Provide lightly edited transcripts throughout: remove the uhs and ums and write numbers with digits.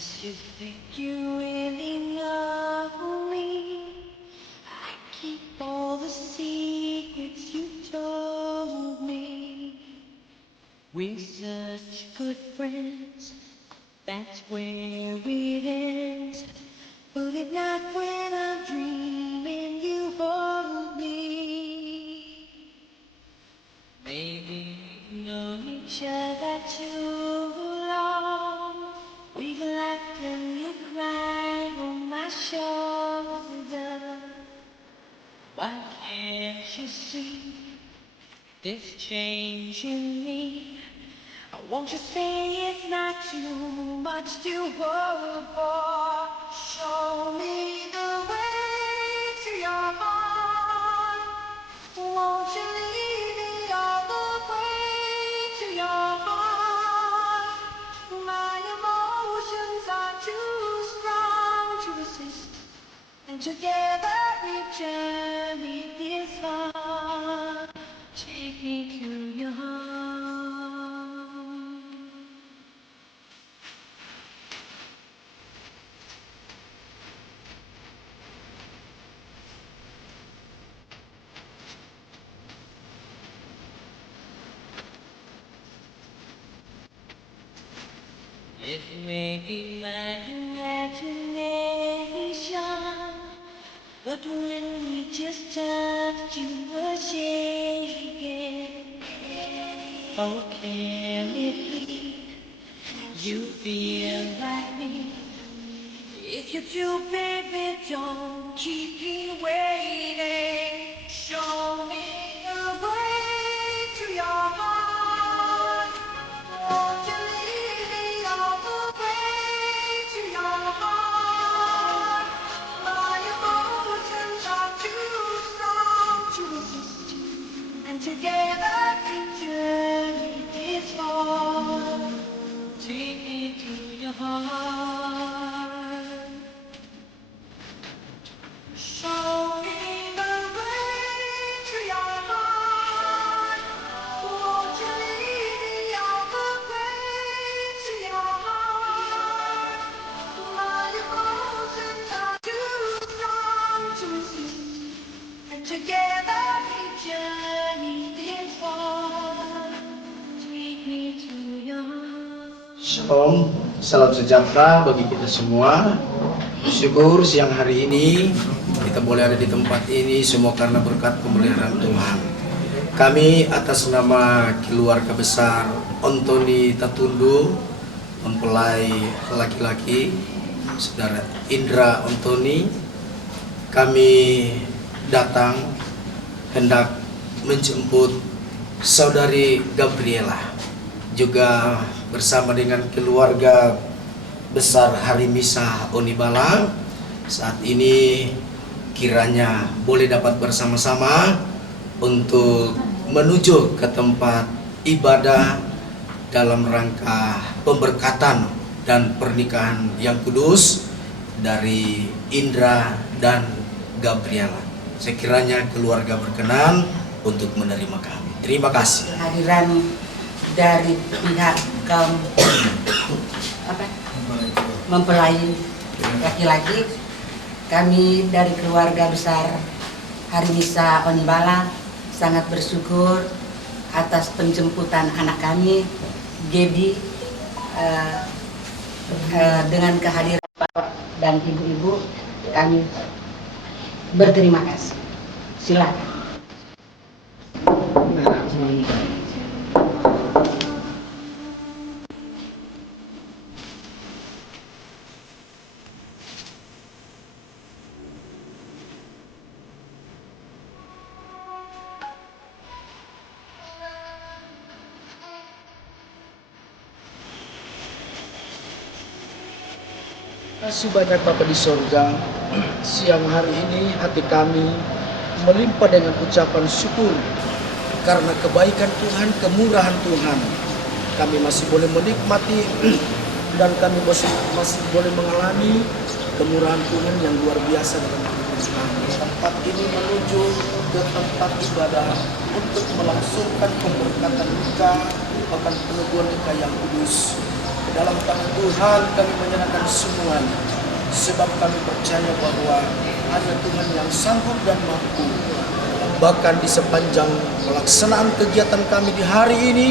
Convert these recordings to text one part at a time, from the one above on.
guess you think you really know me. I keep all the secrets you told me. We're such good friends, that's where it ends. But at night when I'm dreaming, you hold me. Maybe we've known each other too long. We've laughed and you cried on my shoulder. Why can't you see this change in me? Won't you say it's not too much to hope for? Show me the way to your heart. Won't you lead me all the way to your heart? My emotions are too strong to resist, and together we've journeyed this far. Take me to your heart. It may be my imagination, but when we just touched, you were shaking. Oh, can it be you feel like me? If you do, baby, don't keep me waiting. Show me the way to your heart. Won't you lead me all the way to your heart? My emotions are too strong to resist, and together we journey this far. Take me to your heart. Show me the way to your heart. Won't you lead me all the way to your heart? My emotions are too strong to resist, and together we journey this far. Take me to your heart. Shalom, salam sejahtera bagi kita semua. Syukur siang hari ini kita boleh ada di tempat ini semua karena berkat pemeliharaan Tuhan. Kami atas nama keluarga besar Antoni Tatundu, mempelai laki-laki saudara Indra Antoni, kami datang hendak menjemput saudari Gabriela, juga bersama dengan keluarga besar Harimisa Onibala. Saat ini kiranya boleh dapat bersama-sama untuk menuju ke tempat ibadah dalam rangka pemberkatan dan pernikahan yang kudus dari Indra dan Gabriela. Sekiranya keluarga berkenan untuk menerima kami. Terima kasih. Kehadiran dari pihak kaum mempelai laki-laki, kami dari keluarga besar Harimisa Onibala sangat bersyukur atas penjemputan anak kami Gaby, dengan kehadiran Bapak dan Ibu-ibu kami berterima kasih. Silakan. Terima kasih banyak Bapa di sorga. Siang hari ini hati kami melimpah dengan ucapan syukur karena kebaikan Tuhan, kemurahan Tuhan. Kami masih boleh menikmati dan kami masih boleh mengalami kemurahan Tuhan yang luar biasa dalam hidup kami. Tempat ini menuju ke tempat ibadah untuk melangsungkan pemberkatan nikah, bahkan peneguhan nikah yang kudus. Dalam tangan Tuhan kami menyerahkan semuanya, sebab kami percaya bahwa hanya Tuhan yang sanggup dan mampu. Bahkan di sepanjang pelaksanaan kegiatan kami di hari ini,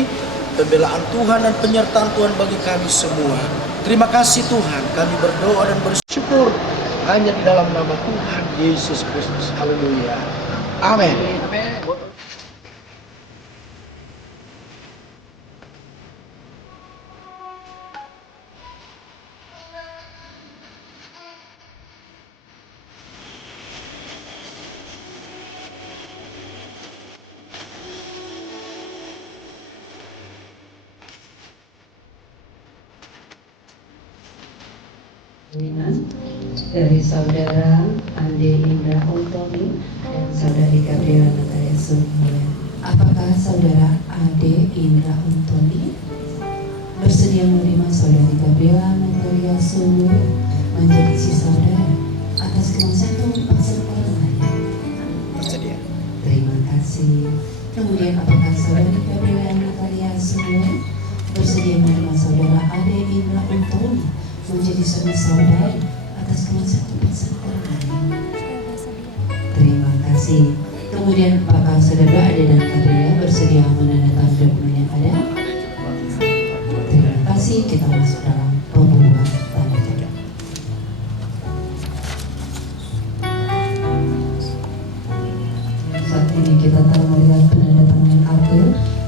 pembelaan Tuhan dan penyertaan Tuhan bagi kami semua. Terima kasih Tuhan, kami berdoa dan bersyukur hanya di dalam nama Tuhan Yesus Kristus. Haleluya. Amin. Dari saudara Ande Indra Ontoni dan saudari Gabriela Natalia Sumule. Apakah saudara Ade Indra Ontoni bersedia menerima saudari Gabriela Natalia Sumule menjadi si saudara atas kemaslahatan bangsa orang lain? Bersedia. Terima kasih. Kemudian apakah saudari Gabriela Natalia Sumule bersedia menerima saudara Ade Indra Ontoni menjadi suami saudara atas kemaslahatan bangsa orang lain? Terima kasih. Kemudian apakah saudara Ade dan Gabriela bersedia menandatangani dokumen yang ada? Terima kasih. Kita masuk dalam pembunuhan tanda tangan. Saat ini kita telah melihat penandatanganan akte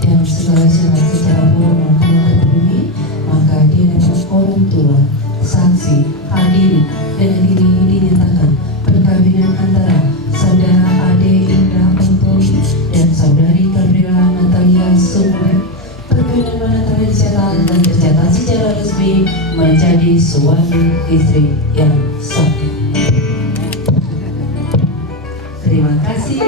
dan segala syarat secara formal telah terpenuhi, maka diharapkan orang tua, saksi, hadirin dan hadirin dinyatakan perkawinan antara saudara Ade Indra Ontoni dan saudari Gabriela Natalia Sumule, perkawinan mana telah dicatat dan tercatat secara resmi menjadi suami istri yang sah. Terima kasih.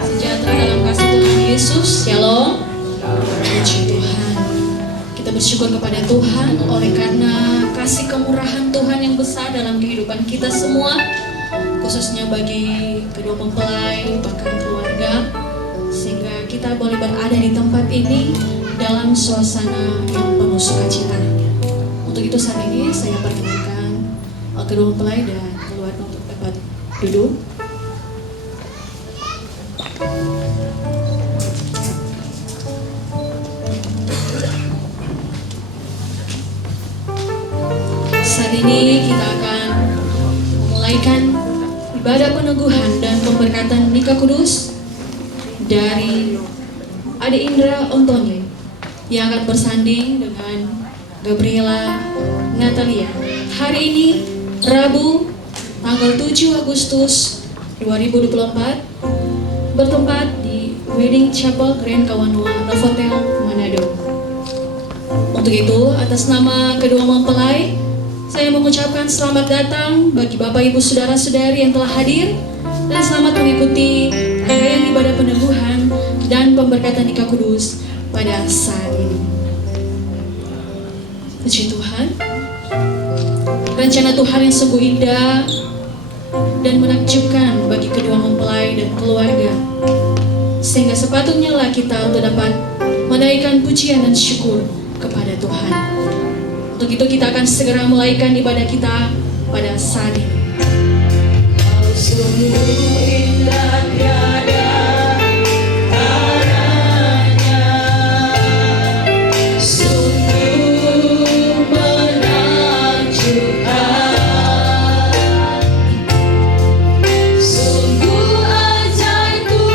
Sejahtera dalam kasih Tuhan Yesus. Shalom. Puji Tuhan. Kita bersyukur kepada Tuhan oleh karena kasih kemurahan Tuhan yang besar dalam kehidupan kita semua, khususnya bagi kedua mempelai bahkan keluarga, sehingga kita boleh berada di tempat ini dalam suasana yang penuh sukacita. Untuk itu saat ini saya perkenalkan kedua mempelai dan keluarga untuk dapat duduk. Saat ini kita akan memulaikan ibadah peneguhan dan pemberkatan nikah kudus dari Ade Indra Ontoni yang akan bersanding dengan Gabriela Natalia. Hari ini Rabu tanggal 7 Agustus 2024 bertempat di Wedding Chapel Grand Kawanua Novotel Manado. Untuk itu, atas nama kedua mempelai, saya mengucapkan selamat datang bagi Bapak Ibu Saudara-saudari yang telah hadir dan selamat mengikuti rangkaian ibadah peneguhan dan pemberkatan nikah kudus pada saat ini. Puji Tuhan, rencana Tuhan yang sungguh indah dan menakjubkan bagi kedua mempelai dan keluarga, sehingga sepatutnya lah kita untuk dapat menaikkan pujian dan syukur kepada Tuhan. Untuk itu kita akan segera mulaikan ibadah kita pada saat ini. Kau sungguh indah tiada taranya, sungguh menakjubkan, sungguh ajaib ku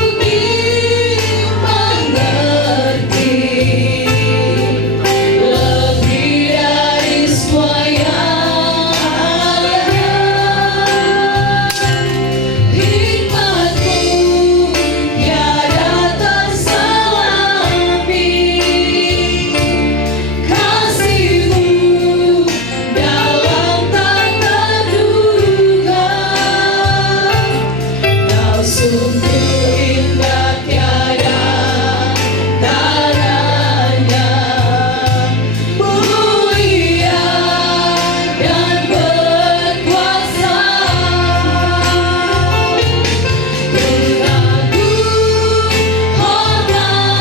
mengerti, lebih dari semua yang ada. Hikmatmu tiada terselami, kasihmu dalam tak terduga. Kau sungguh indah tiada taranya, mulia dan berkuasa. Ku kagum hormat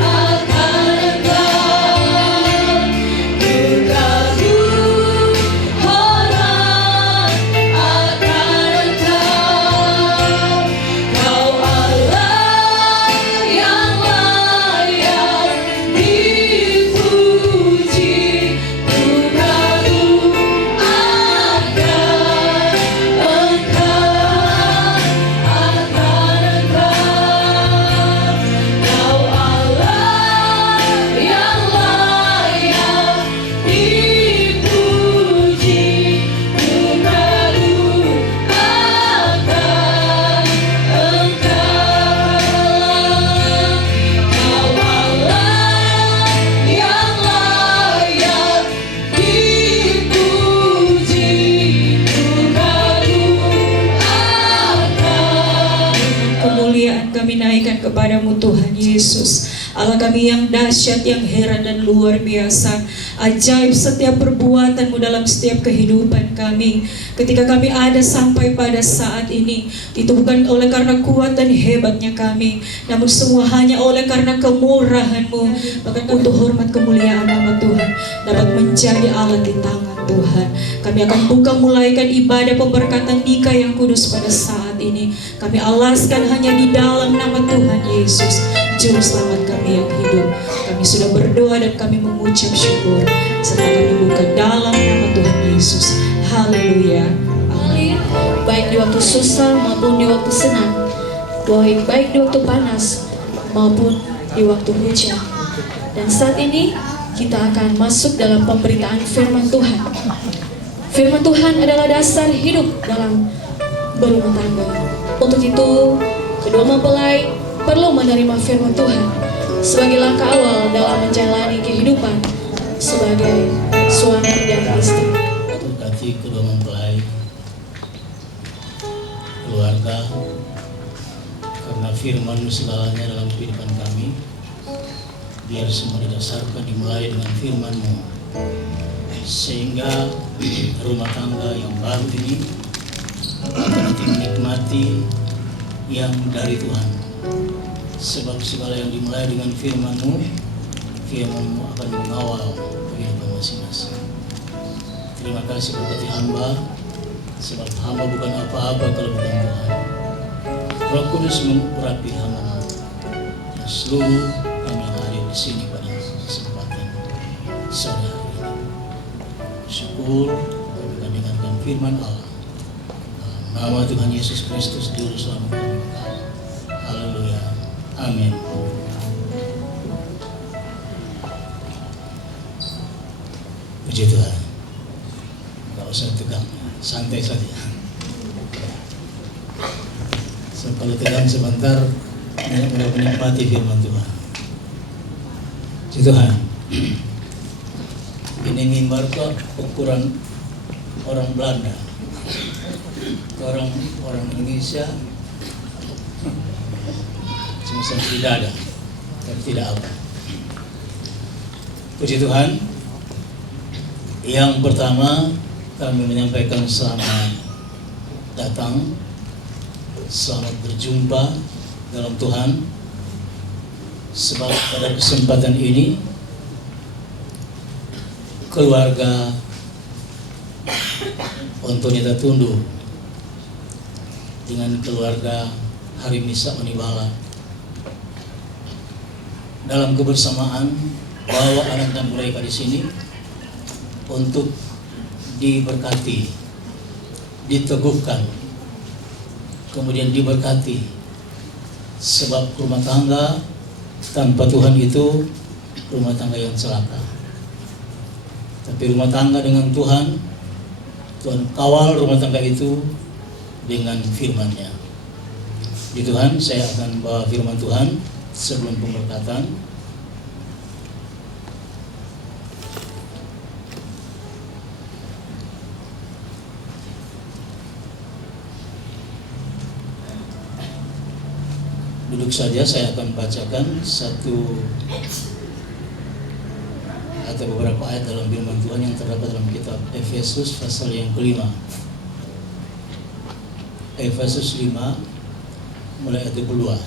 akan Engkau, ku kagum hormat akan Engkau. Kau Allah yang layak dipuji, ku kagum akan Engkau, Kau Allah yang layak dipuji, ku kagum akan Engkau. Kau Allah yang layak dipuji, ku kagum akan. Kemuliaan kami naikkan kepadamu Tuhan Yesus, Allah kami yang dahsyat, yang heran dan luar biasa. Ajaib setiap perbuatanmu dalam setiap kehidupan kami. Ketika kami ada sampai pada saat ini, itu bukan oleh karena kuat dan hebatnya kami, namun semua hanya oleh karena kemurahan-Mu. Bahkan untuk hormat kemuliaan nama Tuhan dapat menjadi alat di tangan Tuhan. Kami akan buka mulaikan ibadah pemberkatan nikah yang kudus pada saat ini. Kami alaskan hanya di dalam nama Tuhan Yesus, Juru Selamat kami yang hidup. Kami sudah berdoa dan kami mengucap syukur, serta kami buka dalam nama Tuhan Yesus. Haleluya. Amin. Baik di waktu susah maupun di waktu senang, baik di waktu panas maupun di waktu hujan. Dan saat ini kita akan masuk dalam pemberitaan firman Tuhan. Firman Tuhan adalah dasar hidup dalam berumah tangga. Untuk itu, kedua mempelai perlu menerima firman Tuhan sebagai langkah awal dalam menjalani kehidupan sebagai suami dan istri. Berkati kedua mempelai, keluarga, karena firman-Mu segalanya dalam kehidupan kami. Biar semua didasarkan dimulai dengan firman-Mu, sehingga rumah tangga yang baru ini akan menikmati yang dari Tuhan. Sebab segala yang dimulai dengan firman-Mu, firman-Mu akan mengawal kehidupan masing-masing. Terima kasih berkati hamba, sebab hamba bukan apa-apa kalau bukan Tuhan. Roh Kudus mengurapi hamba, dan seluruh kami yang hadir di sini pada kesempatan sore hari ini. Syukur kami akan dengarkan firman Allah. Dalam nama Tuhan Yesus Kristus, Juru Selamat kami. Haleluya. Amin. Puji Tuhan. Gak usah tegang, santai saja. So, kalau tegang sebentar, mudah menikmati firman Tuhan. Puji Tuhan. Ini mimbar kok ukuran orang Belanda, orang Indonesia cuma sampai dada, tapi tidak apa. Puji Tuhan. Yang pertama, kami menyampaikan selamat datang, selamat berjumpa dalam Tuhan. Sebab pada kesempatan ini keluarga Ontonita Tundu dengan keluarga Harimisa Manibala dalam kebersamaan bawa anak-anak mereka di sini untuk diberkati, diteguhkan, kemudian diberkati, sebab rumah tangga tanpa Tuhan itu rumah tangga yang celaka. Tapi rumah tangga dengan Tuhan, Tuhan kawal rumah tangga itu dengan firman-Nya. Di Tuhan, saya akan bawa firman Tuhan sebelum pemberkatan. Duduk saja, saya akan bacakan satu atau beberapa ayat dalam firman Tuhan yang terdapat dalam kitab Efesus pasal yang kelima. Efesus 5 mulai ayat 22.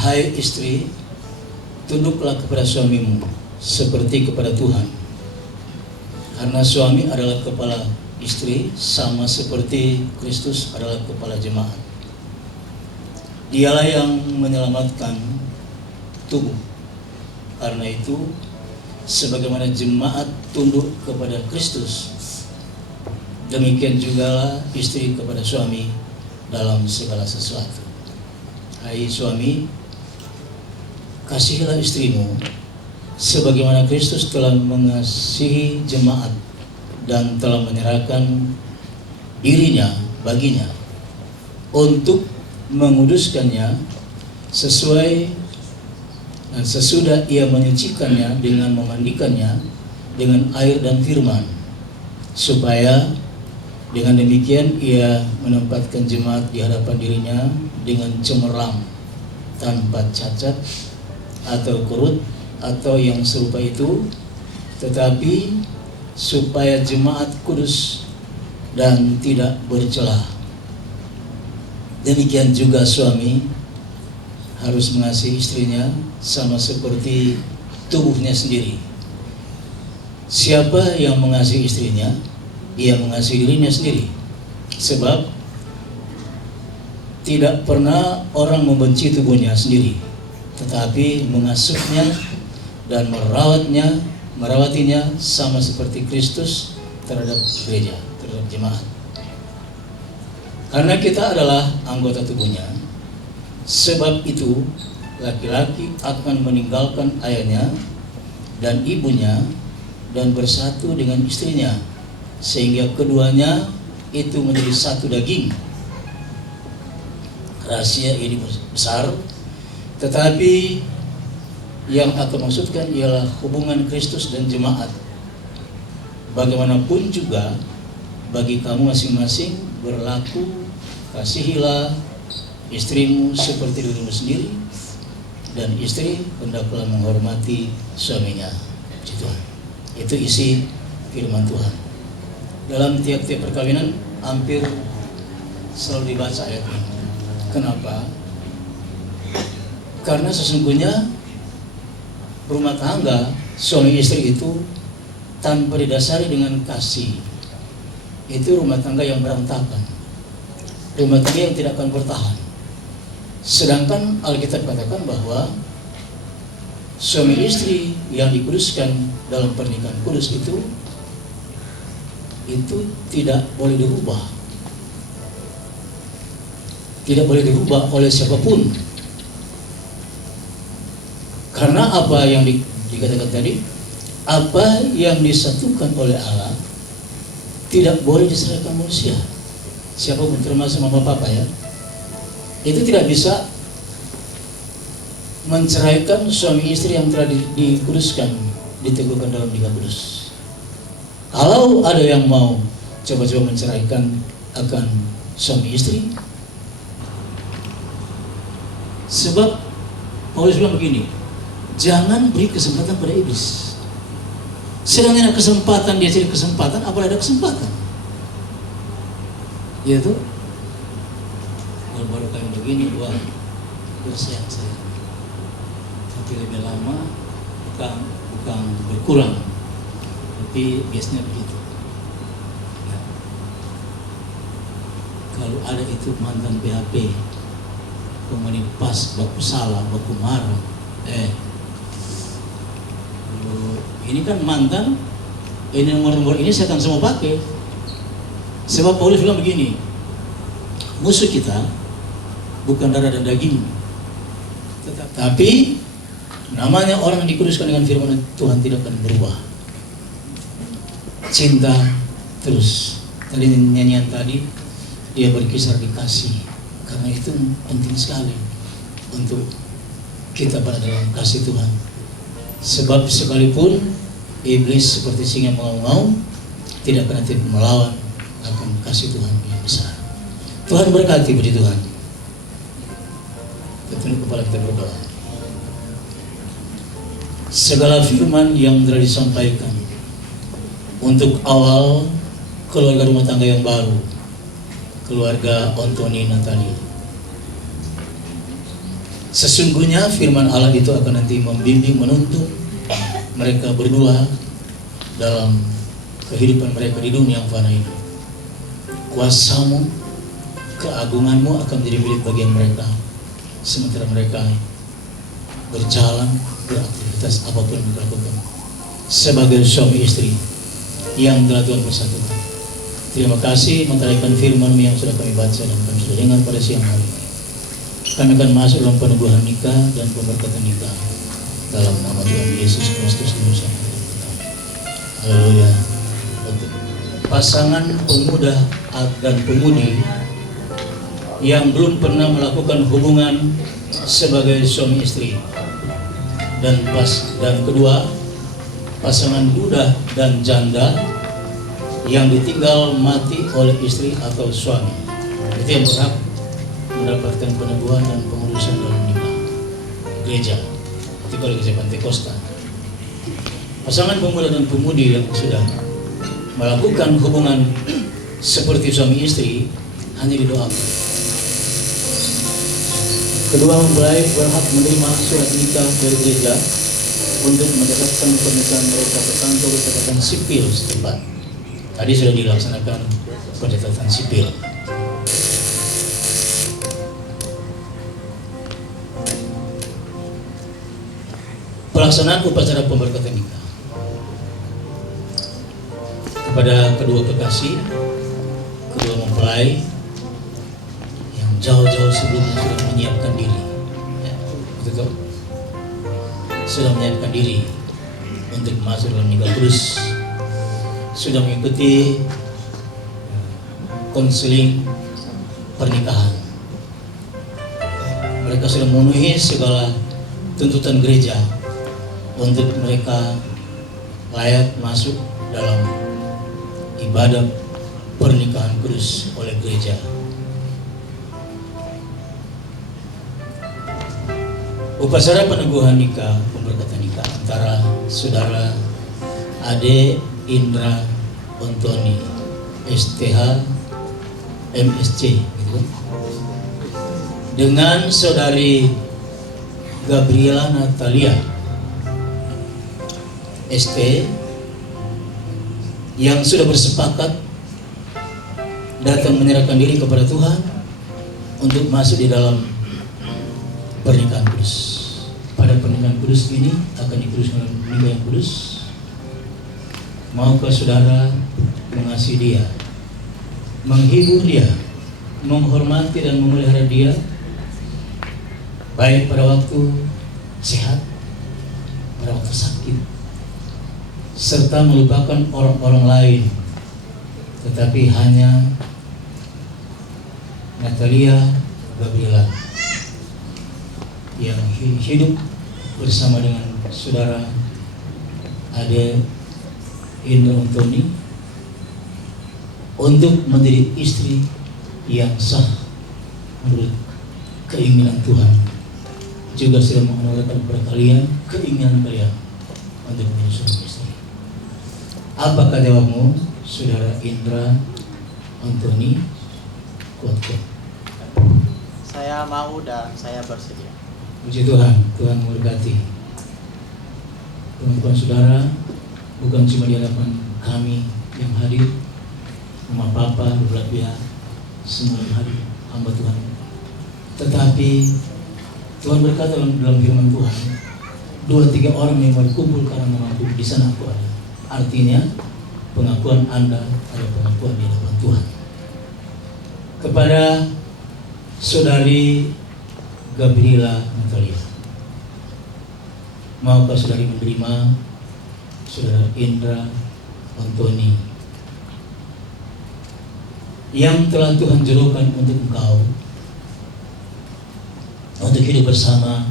Hai istri, tunduklah kepada suamimu seperti kepada Tuhan. Karena suami adalah kepala istri, sama seperti Kristus adalah kepala jemaat. Dialah yang menyelamatkan tubuh. Karena itu, sebagaimana jemaat tunduk kepada Kristus, demikian juga istri kepada suami dalam segala sesuatu. Hai suami, kasihilah istrimu sebagaimana Kristus telah mengasihi jemaat dan telah menyerahkan dirinya baginya untuk menguduskannya sesudah ia menyucikannya dengan memandikannya dengan air dan firman, supaya dengan demikian ia menempatkan jemaat di hadapan dirinya dengan cemerlang, tanpa cacat atau kurut atau yang serupa itu, tetapi supaya jemaat kudus dan tidak bercelah. Demikian juga suami harus mengasihi istrinya sama seperti tubuhnya sendiri. Siapa yang mengasihi istrinya, ia mengasihi dirinya sendiri. Sebab tidak pernah orang membenci tubuhnya sendiri, tetapi mengasuhnya dan merawatinya sama seperti Kristus terhadap gereja, terhadap jemaat. Karena kita adalah anggota tubuhnya, sebab itu laki-laki akan meninggalkan ayahnya dan ibunya dan bersatu dengan istrinya, sehingga keduanya itu menjadi satu daging. Rahasia ini besar, tetapi yang aku maksudkan ialah hubungan Kristus dan jemaat. Bagaimanapun juga bagi kamu masing-masing berlaku, kasihilah istrimu seperti dirimu sendiri, dan istri hendaklah menghormati suaminya. Itu isi firman Tuhan. Dalam tiap-tiap perkawinan hampir selalu dibaca ayat ini. Kenapa? Karena sesungguhnya rumah tangga suami istri itu tanpa didasari dengan kasih, itu rumah tangga yang berantakan, rumah tangga yang tidak akan bertahan. Sedangkan Alkitab katakan bahwa suami istri yang dikuduskan dalam pernikahan kudus itu tidak boleh dirubah, tidak boleh dirubah oleh siapapun. Karena apa yang dikatakan tadi, apa yang disatukan oleh Allah tidak boleh diserahkan manusia, siapapun, termasuk mama papa ya. Itu tidak bisa menceraikan suami istri yang telah dikuduskan, diteguhkan dalam nikah kudus. Kalau ada yang mau coba-coba menceraikan akan suami istri, sebab Paulus bilang begini, jangan beri kesempatan pada iblis. Sedangkan ada kesempatan, dia cari kesempatan, apalagi ada kesempatan, yaitu baru kayak begini, wah bersayang saya, tapi lebih lama bukan berkurang, tapi biasanya begitu. Ya. Kalau ada itu mantan PHP, kemudian pas baku salah, baku marah, ini kan mantan, ini nomor-nomor ini saya akan semua pakai. Sebab Paulus bilang begini, musuh kita bukan darah dan daging, tapi namanya orang yang dikuduskan dengan firman Tuhan tidak akan berubah. Cinta terus. Tadi nyanyian tadi, dia berkisar di kasih. Karena itu penting sekali untuk kita pada dalam kasih Tuhan. Sebab sekalipun iblis seperti singa mengaum-ngaum, tidak akan nanti melawan akan kasih Tuhan yang besar. Tuhan berkati, puji Tuhan. Kita tunduk kepala, kita berdoa. Segala firman yang telah disampaikan untuk awal keluarga rumah tangga yang baru, keluarga Antoni Natali. Sesungguhnya firman Allah itu akan nanti membimbing, menuntun mereka berdua dalam kehidupan mereka di dunia yang fana ini. Kuasamu, keagunganmu akan menjadi milik bagian mereka, sementara mereka berjalan, beraktivitas apapun yang dilakukan sebagai suami istri yang telah Tuhan persatukan. Terima kasih menteraikan firman yang sudah kami baca dan kami sudah dengar pada siang hari ini. Kami akan masuk dalam peneguhan nikah dan pemberkatan nikah dalam nama Tuhan Yesus Kristus di Nusantara. Haleluya. Pasangan pemuda dan pemudi yang belum pernah melakukan hubungan sebagai suami istri, dan kedua, pasangan duda dan janda yang ditinggal mati oleh istri atau suami, itu yang berhak mendapatkan peneguhan dan pengurusan dalam nikah gereja. Itu kalau gereja Pantekosta. Pasangan pemuda dan pemudi yang sudah melakukan hubungan seperti suami istri hanya didoakan. Kedua mempelai berhak menerima surat nikah dari gereja untuk mendapatkan pernikahan mereka ke kantor catatan sipil setempat. Tadi sudah dilaksanakan pencatatan sipil. Pelaksanaan upacara pemberkatan nikah kepada kedua kekasih, kedua mempelai yang jauh-jauh sebelumnya sudah menyiapkan diri, ya, betul, sudah menyiapkan diri untuk masuk dalam nikah kudus, sudah mengikuti konseling pernikahan. Mereka sudah memenuhi segala tuntutan gereja untuk mereka layak masuk dalam ibadah pernikahan kudus oleh gereja. Upacara peneguhan nikah, pemberkatan nikah antara saudara Ade Indra Antoni STH MSC gitu, dengan saudari Gabriela Natalia ST yang sudah bersepakat datang menyerahkan diri kepada Tuhan untuk masuk di dalam pernikahan kudus. Pada pernikahan kudus ini akan dikuduskan nikah yang kudus. Maukah saudara mengasihi dia, menghibur dia, menghormati dan memelihara dia, baik pada waktu sehat, pada waktu sakit, serta melupakan orang-orang lain, tetapi hanya Natalia Gabriela yang hidup bersama dengan saudara Ade Indra Antoni untuk menjadi istri yang sah menurut keinginan Tuhan. Juga sudah mengenalkan kepada kalian keinginan kalian untuk menjadi suami istri. Apakah jawabmu, saudara Indra Antoni? Kuatkan. Saya mau dan saya bersedia. Puji Tuhan, Tuhan memberkati. pengakuan saudara bukan cuma di hadapan kami yang hadir, Mama Papa, beberapa pihak, semua yang hadir, hamba Tuhan. Tetapi Tuhan berkata dalam firman Tuhan, 2-3 orang yang berkumpul karena mengaku di sana aku ada. Artinya pengakuan Anda adalah pengakuan di hadapan Tuhan. Kepada saudari Gabriela Natalia, maukah saudari menerima saudara Indra Antoni yang telah Tuhan jodohkan untuk engkau untuk hidup bersama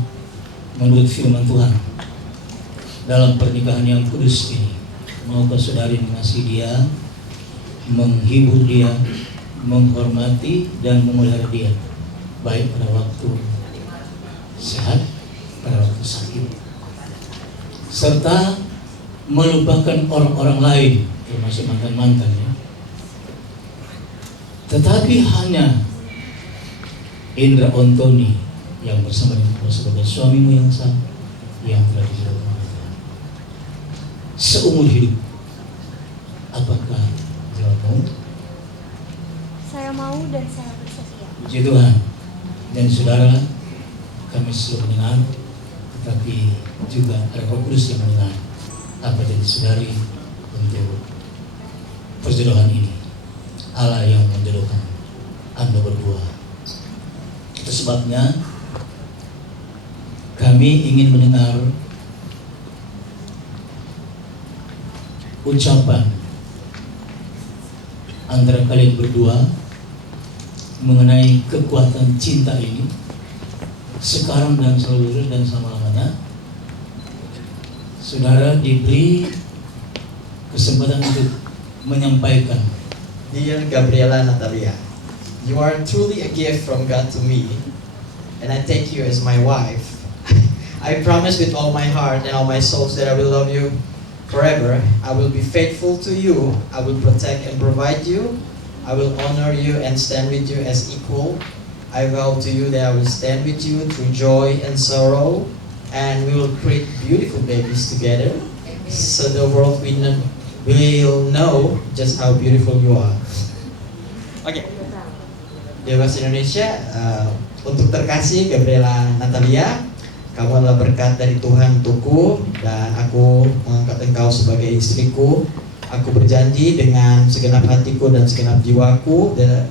menurut firman Tuhan dalam pernikahan yang kudus ini? Maukah saudari mengasihi dia, menghibur dia, menghormati dan memelihara dia, baik pada waktu sehat, pada waktu sakit, serta melupakan orang-orang lain termasuk mantan-mantan ya. Tetapi hanya Indra Antoni yang bersama dengan kau sebagai suamimu yang sah, yang telah dijodohkan oleh Tuhan seumur hidup. Apakah jawabmu? Saya mau dan saya bersedia. Puji Tuhan. Dan saudara, kami selalu mendengar, tetapi juga ada Roh Kudus yang mendengar apa jadi saudari untuk perjodohan ini. Allah yang menjodohkan Anda berdua. Itu sebabnya kami ingin mendengar ucapan antara kalian berdua mengenai kekuatan cinta ini sekarang dan selalu dan selama-lamanya. Saudara diberi kesempatan untuk menyampaikan. Dear Gabriela Natalia, you are truly a gift from God to me, and I take you as my wife. I promise with all my heart and all my soul that I will love you forever. I will be faithful to you. I will protect and provide you. I will honor you and stand with you as equal. I vow to you that I will stand with you through joy and sorrow, and we will create beautiful babies together, so the world will know just how beautiful you are. Oke. Di bahasa Indonesia, untuk terkasih Gabriela Natalia, kamu adalah berkat dari Tuhan untukku, dan aku mengangkat engkau sebagai istriku. Aku berjanji dengan segenap hatiku dan segenap jiwaku, dan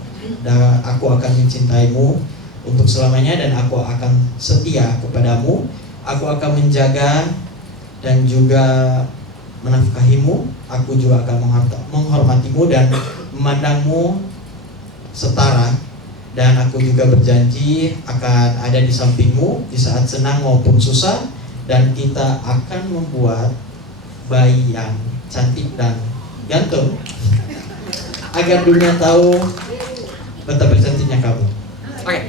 aku akan mencintaimu untuk selamanya, dan aku akan setia kepadamu. Aku akan menjaga dan juga menafkahimu. Aku juga akan menghormatimu dan memandangmu setara. Dan aku juga berjanji akan ada di sampingmu di saat senang maupun susah, dan kita akan membuat bayi yang cantik dan ganteng agar dunia tahu betapa cantiknya kamu. Oke.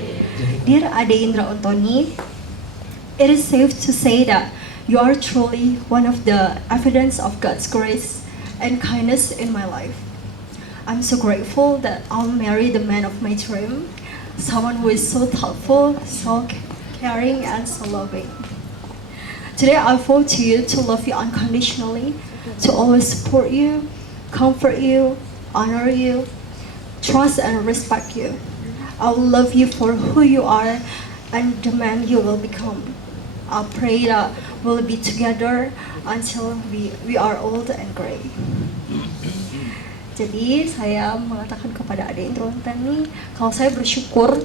Dear Ade Indra Antoni, it is safe to say that you are truly one of the evidence of God's grace and kindness in my life. I'm so grateful that I'll marry the man of my dream, someone who is so thoughtful, so caring, and so loving. Today I vow to you to love you unconditionally, to always support you, comfort you, honor you, trust and respect you. I will love you for who you are and the man you will become. I pray that we'll be together until we are old and gray. Jadi saya mengatakan kepada Ade Indra Antoni, kalau saya bersyukur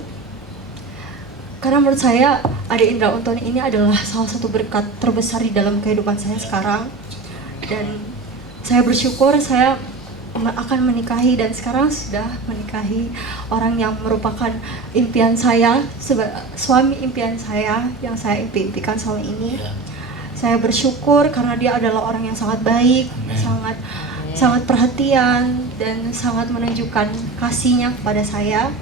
karena menurut saya Ade Indra Antoni ini adalah salah satu berkat terbesar di dalam kehidupan saya sekarang, dan saya bersyukur saya akan menikahi dan sekarang sudah menikahi orang yang merupakan impian saya, suami impian saya yang saya impikan selama ini. Saya bersyukur karena dia adalah orang yang sangat baik, sangat perhatian dan sangat menunjukkan kasihnya kepada saya.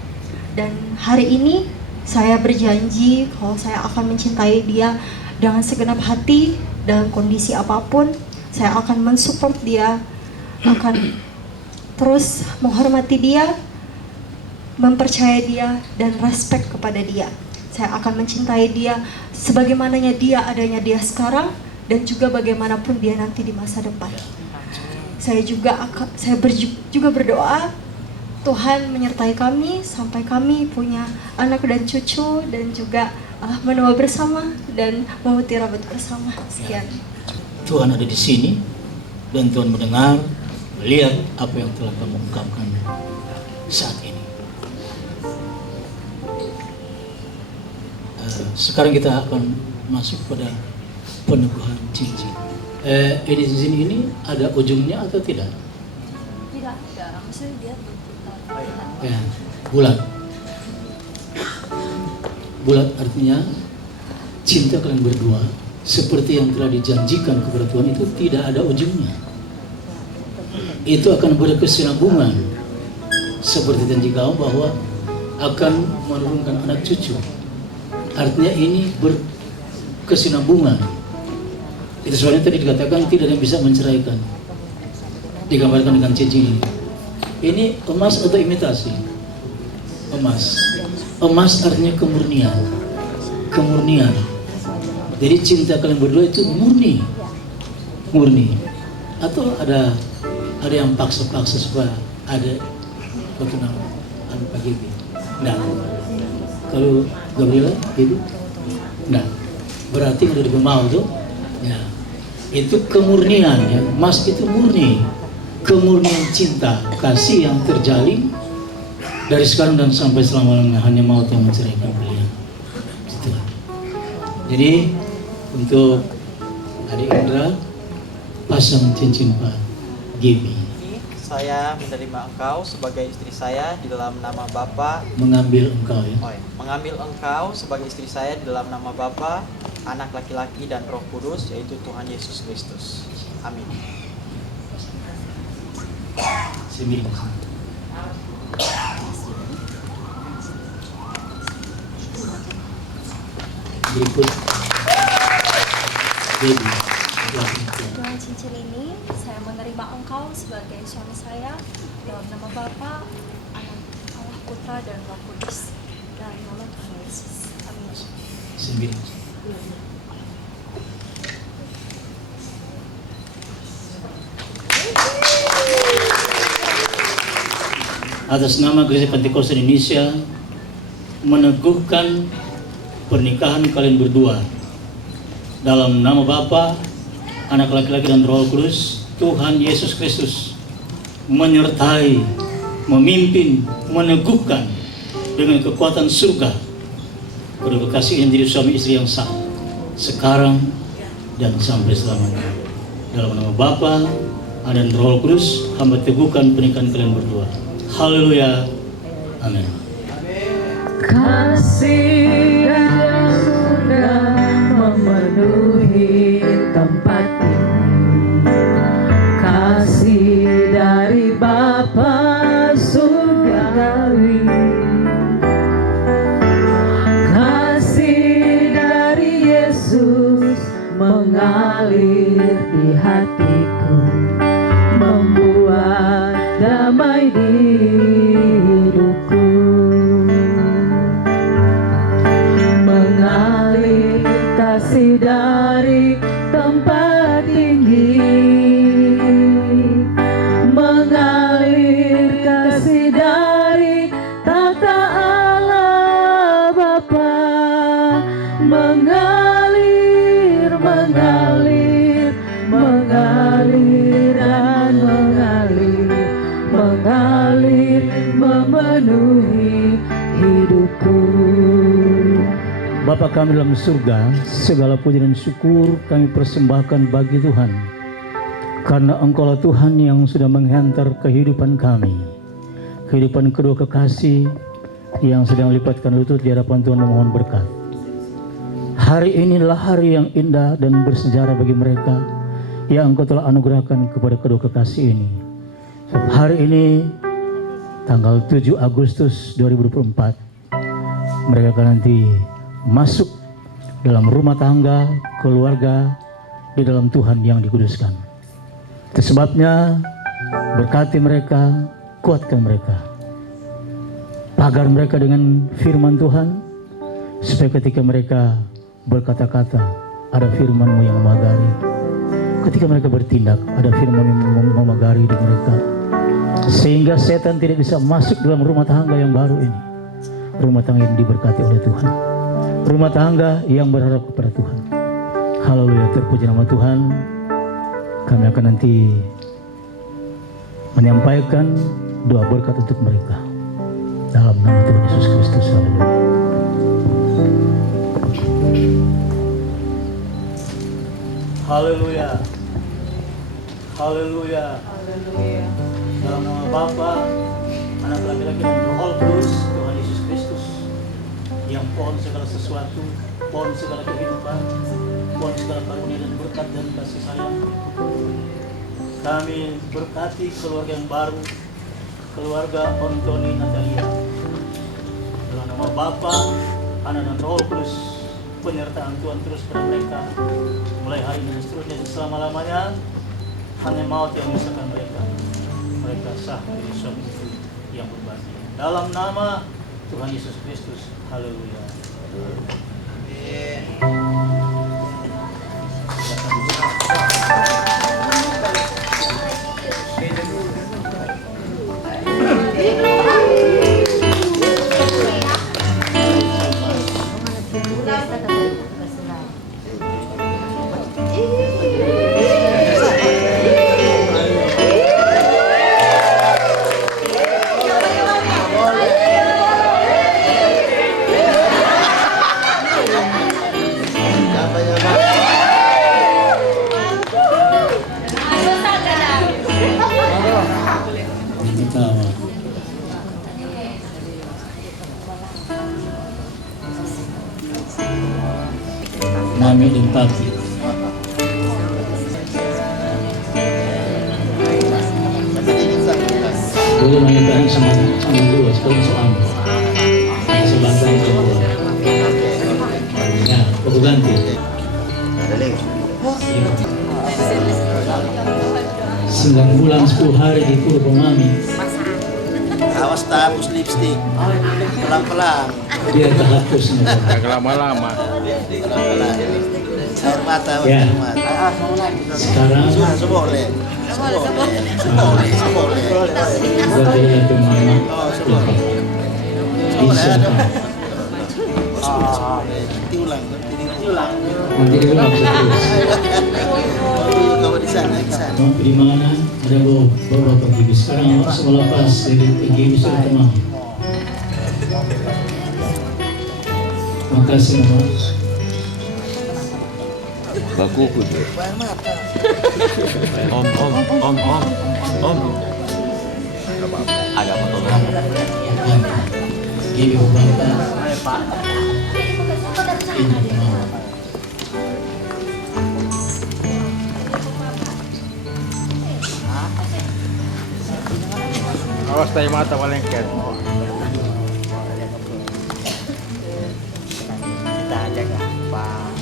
Dan hari ini saya berjanji kalau saya akan mencintai dia dengan segenap hati dalam kondisi apapun. Saya akan mensupport dia, akan terus menghormati dia, mempercayai dia, dan respect kepada dia. Saya akan mencintai dia sebagaimananya dia adanya dia sekarang, dan juga bagaimanapun dia nanti di masa depan. Saya juga berdoa Tuhan menyertai kami sampai kami punya anak dan cucu dan juga menua bersama dan memutih rambut bersama. Sekian. Tuhan ada di sini dan Tuhan mendengar, melihat apa yang telah kamu ungkapkan saat ini. Sekarang kita akan masuk pada peneguhan cincin. Ini cincin ini ada ujungnya atau tidak? Tidak, maksudnya dia Ya, bulat. Bulat artinya cinta kalian berdua seperti yang telah dijanjikan kepada Tuhan itu tidak ada ujungnya. Itu akan berkesinambungan seperti janji kamu bahwa akan menurunkan anak cucu. Artinya ini berkesinambungan. Itu sebabnya tadi dikatakan tidak ada yang bisa menceraikan. Digambarkan dengan cincin ini. Ini emas atau imitasi? Emas. Emas artinya kemurnian. Kemurnian. Jadi cinta kalian berdua itu murni. Murni. Atau ada yang paksa-paksa supaya ada pertunangan pagi ini? Enggak. Kalau Gabriela itu? Enggak. Berarti udah mau tuh. Ya. Itu kemurnian ya. Emas itu murni. Kemurnian cinta, kasih yang terjalin dari sekarang dan sampai selama-lamanya, hanya maut yang menceraikan kalian. Itulah. Jadi untuk adik Indra, pasang cincin Pak Gibi. Saya menerima engkau sebagai istri saya di dalam nama Bapa. Mengambil engkau ya. Mengambil engkau sebagai istri saya di dalam nama Bapa, Anak laki-laki dan Roh Kudus, yaitu Tuhan Yesus Kristus. Amin. Semiring. Berikut Baby. Dengan cincin ini saya menerima engkau sebagai suami saya dalam nama Bapa, Anak, Allah Putra dan Roh Kudus, dan nama Tuhan Yesus. Amin. Semiring. Atas nama Gereja Pentakosta Indonesia meneguhkan pernikahan kalian berdua dalam nama Bapa, Anak laki-laki dan Roh Kudus. Tuhan Yesus Kristus menyertai, memimpin, meneguhkan dengan kekuatan surga kedua kekasih yang menjadi suami istri yang sah sekarang dan sampai selamanya. Dalam nama Bapa, Anak dan Roh Kudus, hamba teguhkan pernikahan kalian berdua. Haleluya. Amin. Kasih yang sudah memenuhi tempat ini, kasih dari Bapa surgawi, kasih dari Yesus mengalir di hatiku, membuat damai di hidupku, mengalir kasih dari tempat tinggi, mengalir kasih dari tata Allah Bapa, mengalir, mengalir, mengalir dan mengalir, mengalir memenuhi hidupku. Bapa kami dalam surga, segala puji dan syukur kami persembahkan bagi Tuhan, karena Engkaulah Tuhan yang sudah menghantar kehidupan kami, kehidupan kedua kekasih yang sedang lipatkan lutut di hadapan Tuhan memohon berkat. Hari inilah hari yang indah dan bersejarah bagi mereka yang Engkau telah anugerahkan kepada kedua kekasih ini. Hari ini tanggal 7 Agustus 2024, mereka akan nanti masuk dalam rumah tangga, keluarga di dalam Tuhan yang dikuduskan. Itu sebabnya berkati mereka, kuatkan mereka, pagar mereka dengan firman Tuhan, supaya ketika mereka berkata-kata ada firman-Mu yang memagari. Ketika mereka bertindak, ada firman yang memagari di mereka. Sehingga setan tidak bisa masuk dalam rumah tangga yang baru ini. Rumah tangga yang diberkati oleh Tuhan. Rumah tangga yang berharap kepada Tuhan. Haleluya, terpuji nama Tuhan. Kami akan nanti menyampaikan doa berkat untuk mereka. Dalam nama Tuhan Yesus Kristus. Haleluya. Haleluya. Haleluya. Haleluya. Dalam nama Bapa, Anak laki-laki dan Roh Kudus, Tuhan Yesus Kristus, yang pohon segala sesuatu, pohon segala kehidupan, pohon segala karunia dan berkat dan kasih sayang. Kami berkati keluarga yang baru, keluarga Antoni Natalia. Dalam nama Bapa, Anak dan Roh Kudus, penyertaan Tuhan terus pada mereka, mulai hari ini dan seterusnya dan selama-lamanya. Hanya maut yang memisahkan mereka. Mereka sah menjadi suami istri yang berbahagia. Dalam nama Tuhan Yesus Kristus. Haleluya. Mami dan Papi. Boleh mengintai sama dua, sekarang soal sebangkai coba. Ya, aku ganti. 9 bulan 10 hari di kurung Mami. Awas tak hapus lipstick. Pelan-pelan. Biar terhapus nih. Jangan lama-lama. Pelan-pelan. Air mata, Ya. air mata. Sekarang Seboleh. berarti itu Mama. Bisa. Diulang. Nanti diulang terus. Kau di sana. Di mana ada beberapa gigi. Sekarang harus melepas dari gigi sudah teman. Makasih Mama. Baku pun. Om. Agak fotografer. Gigi Bapak. Ini Mama. Awas tayo mata malengket. Kita jaga Pak.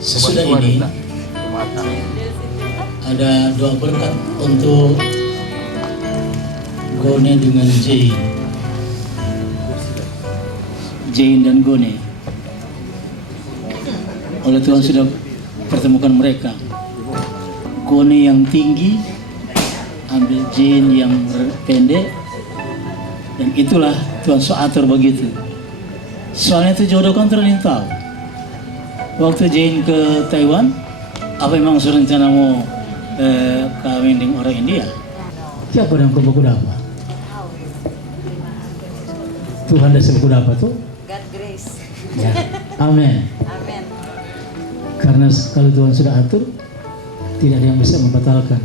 Sesudah ini ada doa berkat untuk Gone dengan Jane dan Gone. Oleh Tuhan sudah pertemukan mereka. Gone yang tinggi, ambil Jane yang pendek, dan itulah Tuhan atur begitu. Soalnya itu jodoh kontinental. Waktu Jane ke Taiwan, apa memang rencana mau kawin dengan orang India? Siapa yang ke Bakudapa? Tuhan dah sebut apa tuh? God grace. Ya. Amin. Amin. Karena kalau Tuhan sudah atur, tidak ada yang bisa membatalkan.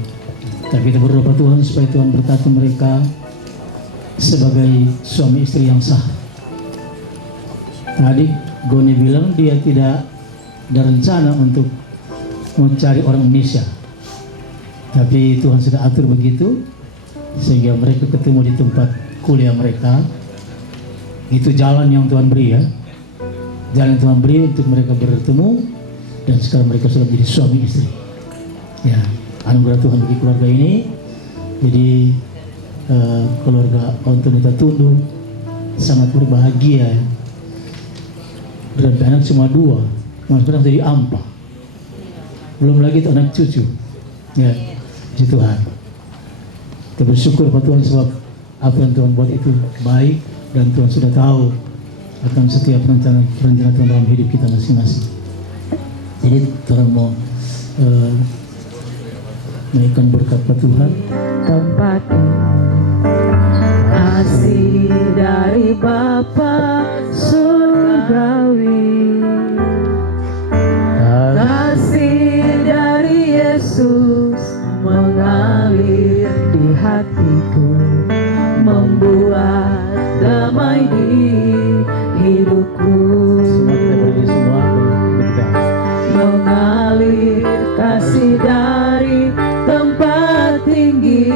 Tapi kita berdoa Tuhan supaya Tuhan berkati mereka sebagai suami istri yang sah. Tadi Gone bilang dia tidak ada rencana untuk mencari orang Indonesia. Tapi Tuhan sudah atur begitu sehingga mereka ketemu di tempat kuliah mereka. Itu jalan yang Tuhan beri ya. Jalan yang Tuhan beri untuk mereka bertemu dan sekarang mereka sudah menjadi suami istri. Ya, anugerah Tuhan bagi keluarga ini. Jadi keluarga Antonita Tundu sangat berbahagia ya. Berarti anak cuma 2, sekarang jadi 4. Belum lagi itu anak cucu. Ya, puji Tuhan. Kita bersyukur pada Tuhan sebab apa yang Tuhan buat itu baik dan Tuhan sudah tahu akan setiap rencana Tuhan dalam hidup kita masing-masing. Jadi Tuhan mau menaikkan berkat pada Tuhan. Tempat kasih dari Bapa surgawi, kasih dari Yesus mengalir di hatiku, membuat damai di hidupku. Mengalir kasih dari tempat tinggi,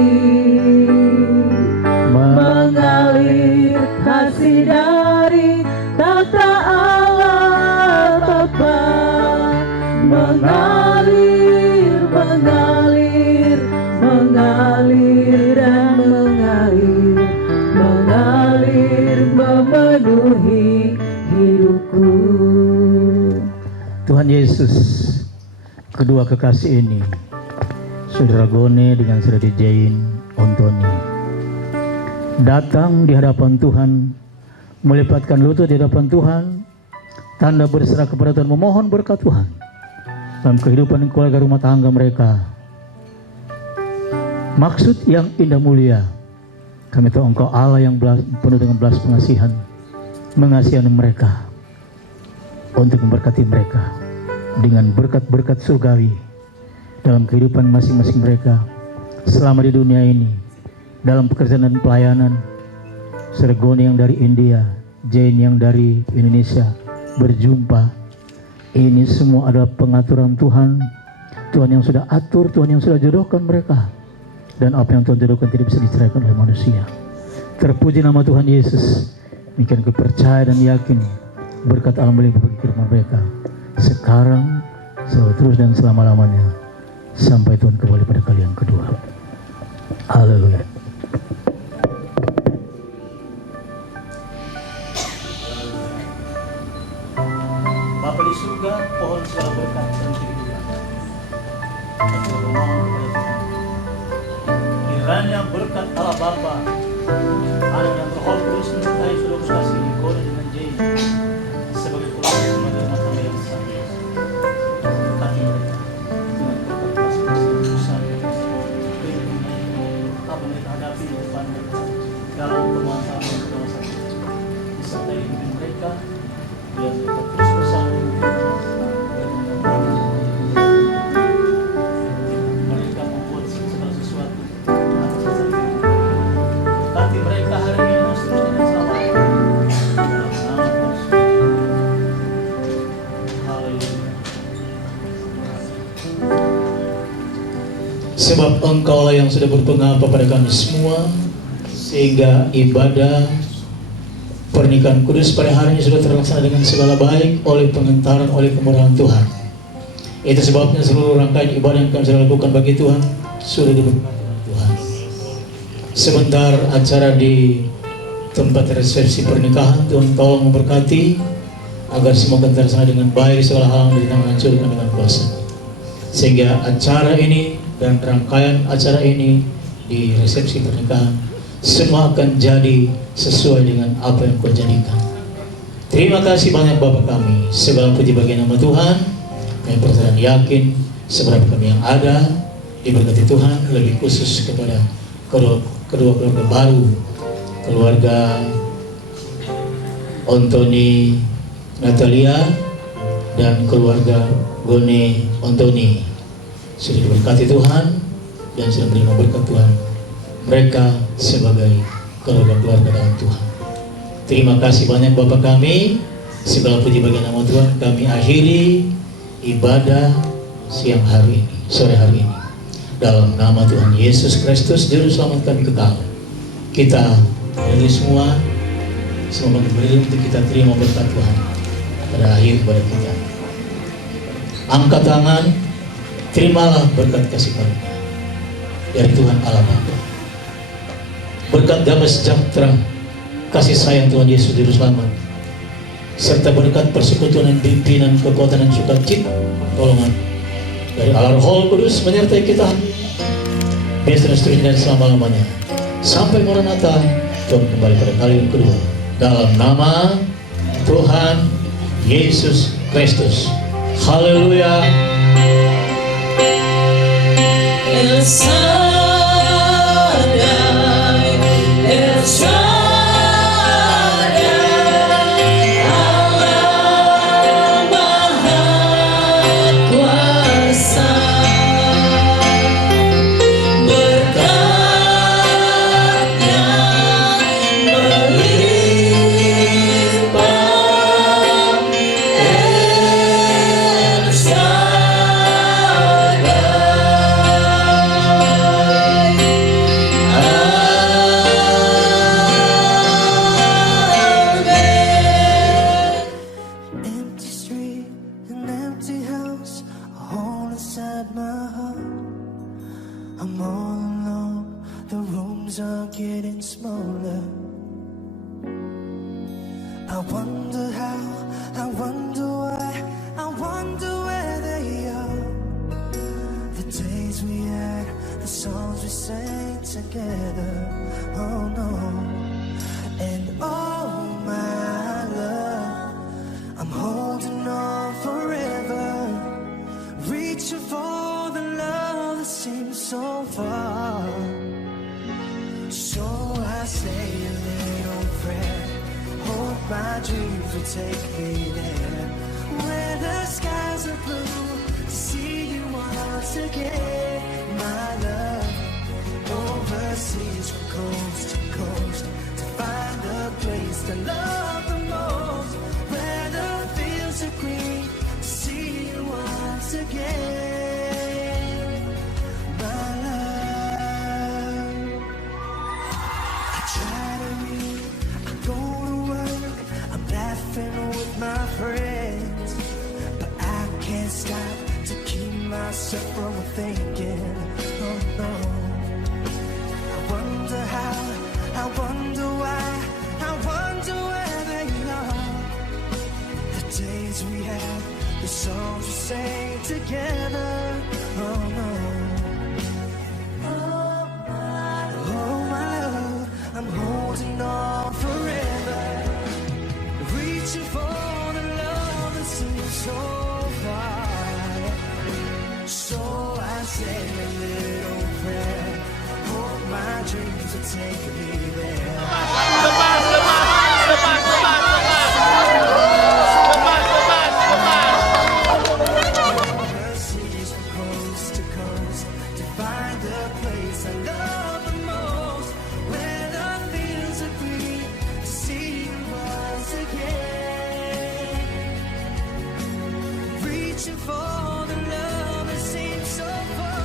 mengalir kasih dari tata Allah Bapa, mengalir, mengalir, mengalir dan mengalir, mengalir memenuhi hidupku. Tuhan Yesus, kedua kekasih ini, Saudara Gone dengan Saudara Jane Ontoni, datang di hadapan Tuhan, melipatkan lutut di hadapan Tuhan, tanda berserah kepada Tuhan, memohon berkat Tuhan dalam kehidupan keluarga rumah tangga mereka. Maksud yang indah mulia, kami tahu Engkau Allah yang penuh dengan belas pengasihan, mengasihani mereka untuk memberkati mereka dengan berkat-berkat surgawi dalam kehidupan masing-masing mereka selama di dunia ini, dalam pekerjaan dan pelayanan. Sergoni yang dari India, Jane yang dari Indonesia berjumpa. Ini semua adalah pengaturan Tuhan. Tuhan yang sudah atur, Tuhan yang sudah jodohkan mereka. Dan apa yang Tuhan jodohkan tidak bisa diceraikan oleh manusia. Terpuji nama Tuhan Yesus. Demikian kepercayaan dan yakin berkat Allah melimpah bagi kehidupan mereka sekarang, selalu terus dan selama-lamanya sampai Tuhan kembali pada kali yang kedua. Haleluya. Bapa di surga, pohon segala berkat dan kehidupan. Aku memohon kepada Tuhan, kiranya berkat Allah Bapa, Anak dan Roh Kudus menyertai saudara kasih Gone dengan Jane sebagai keluarga sebagai rumah tangga yang sah. Berkati mereka dengan berkat kasih besar, apa mereka hadapi di depan mereka dalam permasalahan yang berdasar, disertai dengan mereka biar mereka terus bersama mereka membuat segala sesuatu berkati mereka hari ini dan seterusnya selama dalam nama Yesus. Haleluya. Sebab Engkaulah yang sudah berpengabdi pada kami semua, sehingga ibadah pernikahan kudus pada hari ini sudah terlaksana dengan segala baik oleh pengentaran, oleh kemurahan Tuhan. Itu sebabnya seluruh rangkaian ibadah yang kami sudah lakukan bagi Tuhan sudah diberkati oleh Tuhan. Sebentar acara di tempat resepsi pernikahan, Tuhan tolong memberkati agar semua akan terlaksana dengan baik, segala hal yang dihancurkan dengan kuasa, sehingga acara ini dan rangkaian acara ini di resepsi pernikahan semua akan jadi sesuai dengan apa yang Kau jadikan. Terima kasih banyak Bapa kami. Segala puji bagi nama Tuhan. Kami percaya yakin seberapa kami yang ada diberkati Tuhan, lebih khusus kepada kedua keluarga baru, keluarga Ontoni Natalia dan keluarga Gone Ontoni. Sudah diberkati Tuhan dan sudah menerima berkat Tuhan mereka sebagai keluarga dalam Tuhan. Terima kasih banyak Bapa kami. Segala puji bagi nama Tuhan. Kami akhiri ibadah siang hari ini, sore hari ini, dalam nama Tuhan Yesus Kristus Juru Selamat kami kekal. Kita ini semua berdiri untuk kita terima berkat Tuhan pada akhir ibadah kita. Angkat tangan, terimalah berkat kasih karunia dari Tuhan Allah Bapa. Berkat damai sejahtera, kasih sayang Tuhan Yesus Juru Selamat serta berkat persekutuan dan pimpinan kekuatan dan sukacita tolongan dari Allah Roh Kudus menyertai kita biasa dan seterusnya dan selama-lamanya sampai Maranatha, Tuhan kembali pada kali yang kedua, dalam nama Tuhan Yesus Kristus. Haleluya. El Shaddai, El Shaddai, Allah Maha Kuasa, berkat-Nya melimpah. El Empty street, an empty house, a hole inside my heart. I'm all alone, the rooms are getting smaller. I wonder how, I wonder why, I wonder where they are. The days we had, the songs we sang together. Oh no, and oh my love, I'm holding on forever, reaching for the love that seems so far. So I say a little prayer, hope my dreams will take me there, where the skies are blue, to see you once again, my love. Overseas from coast to coast, to find a place to love the most, where the fields are green, to see you once again, my love. I try to read, I go to work, I'm laughing with my friends, but I can't stop to keep myself from thinking, oh no. I wonder how, I wonder why, I wonder where they are. The days we had, the songs we sang together. Oh no. Oh my love, I'm holding on forever, reaching for the love that seems so far. So I say a little prayer, hope my dreams will take me there. Overseas from coast to coast, to find the place I love the most, where the fields are green, to see you once again, reaching for the love that seems so far.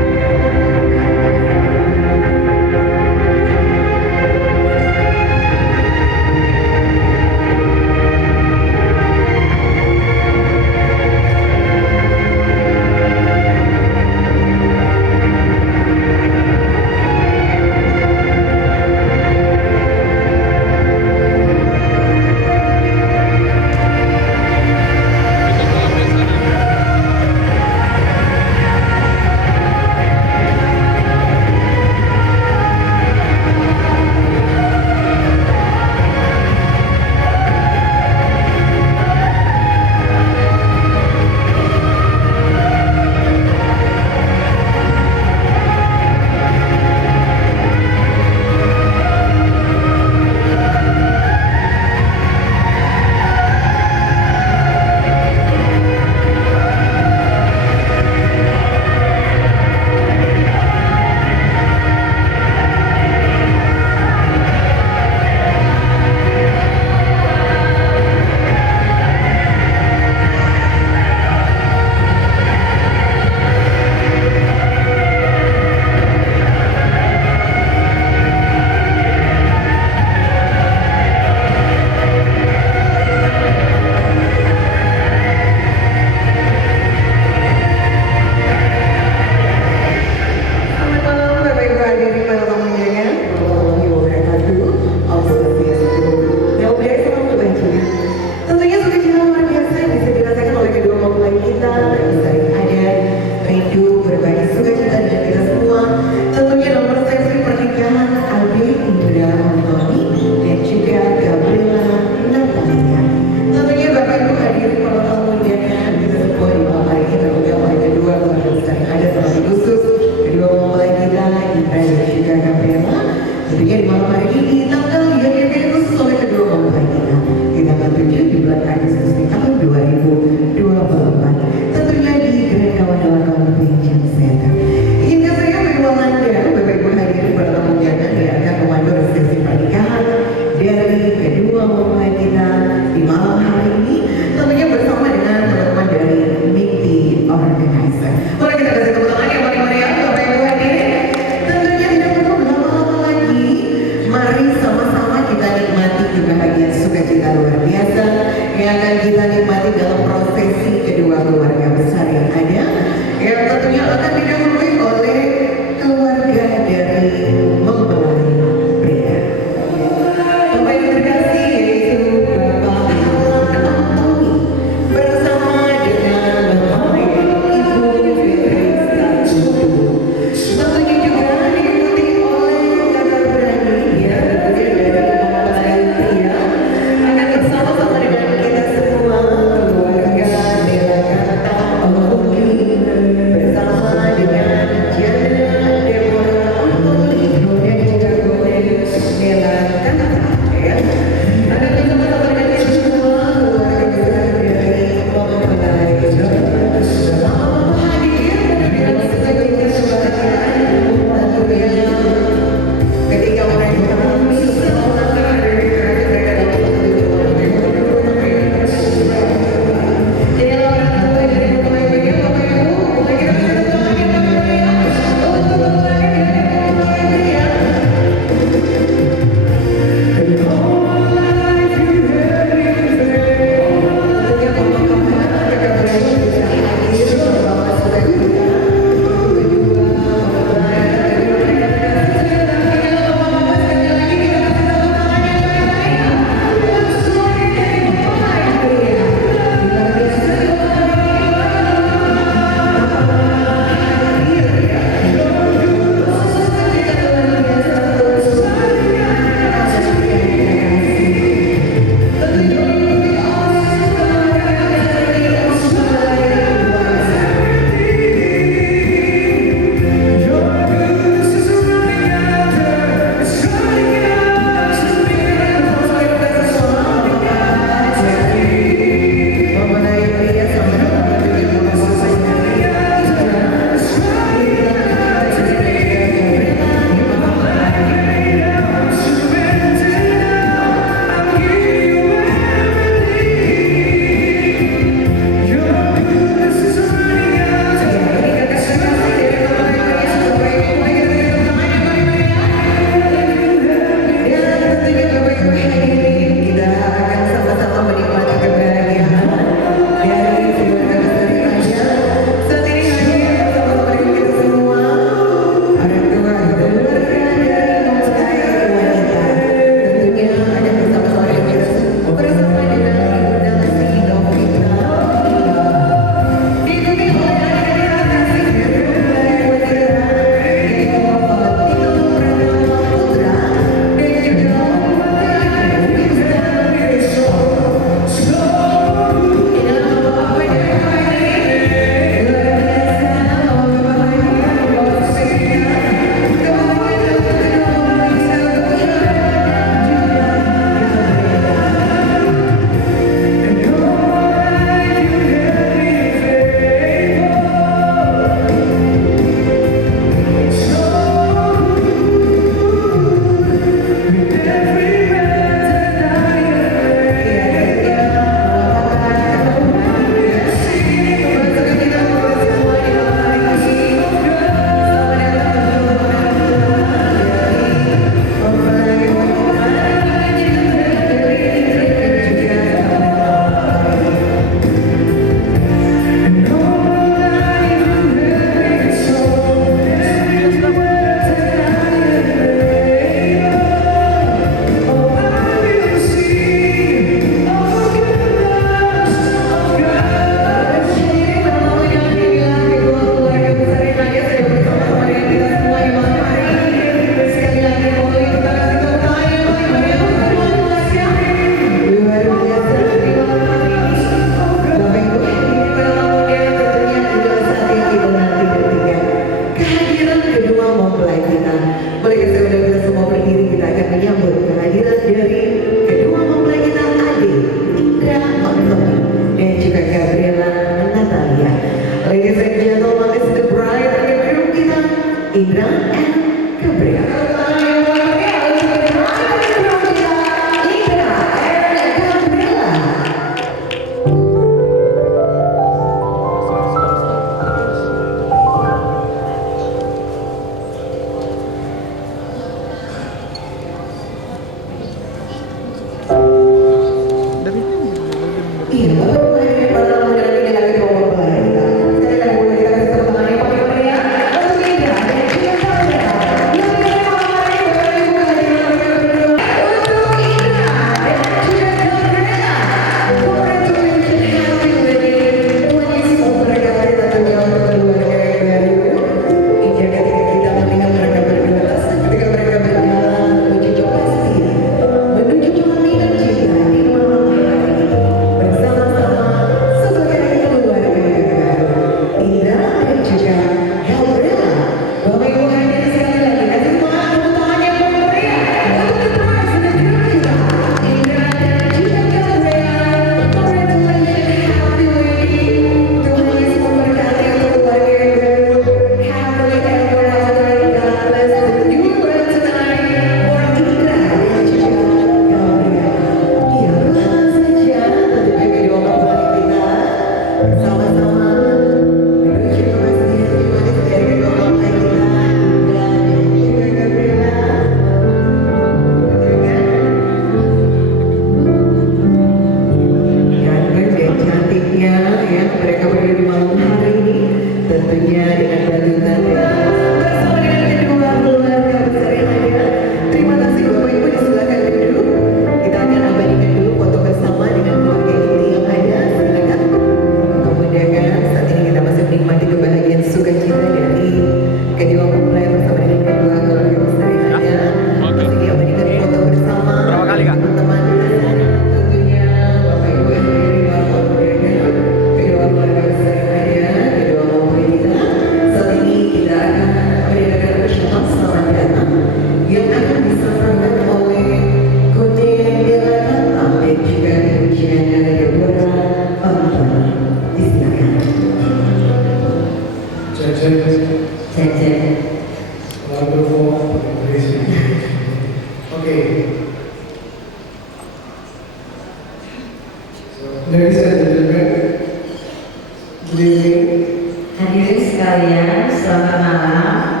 Hadirin sekalian, selamat malam.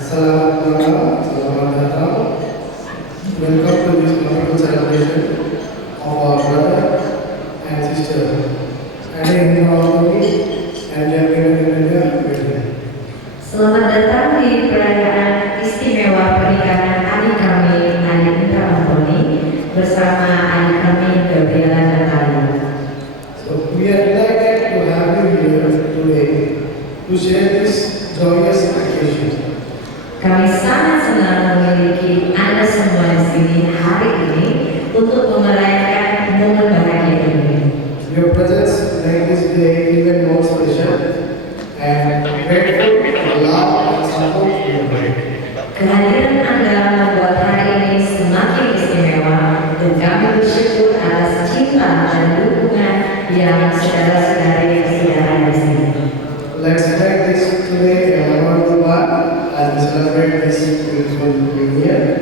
Selamat malam, selamat datang. Welcome to this wonderful celebration of our brother and sister. Ada yang mau and Selamat datang di perayaan istimewa pernikahan adik kami, Adik Indra Antoni, bersama adik kami Gabriela Natalia. So we are delighted to have you here today to share this joyous occasion. Kami sangat senang memiliki Anda semua di sini hari ini untuk merayakan momen bahagia ini. Your presence make this day even more special and grateful for the love and support you bring. Kehadiran Anda membuat hari ini semakin istimewa dan kami bersyukur atas cinta dan dukungan yang saudara-saudari sudah ada di sini. Let's make this today a memorable one as we celebrate this beautiful union.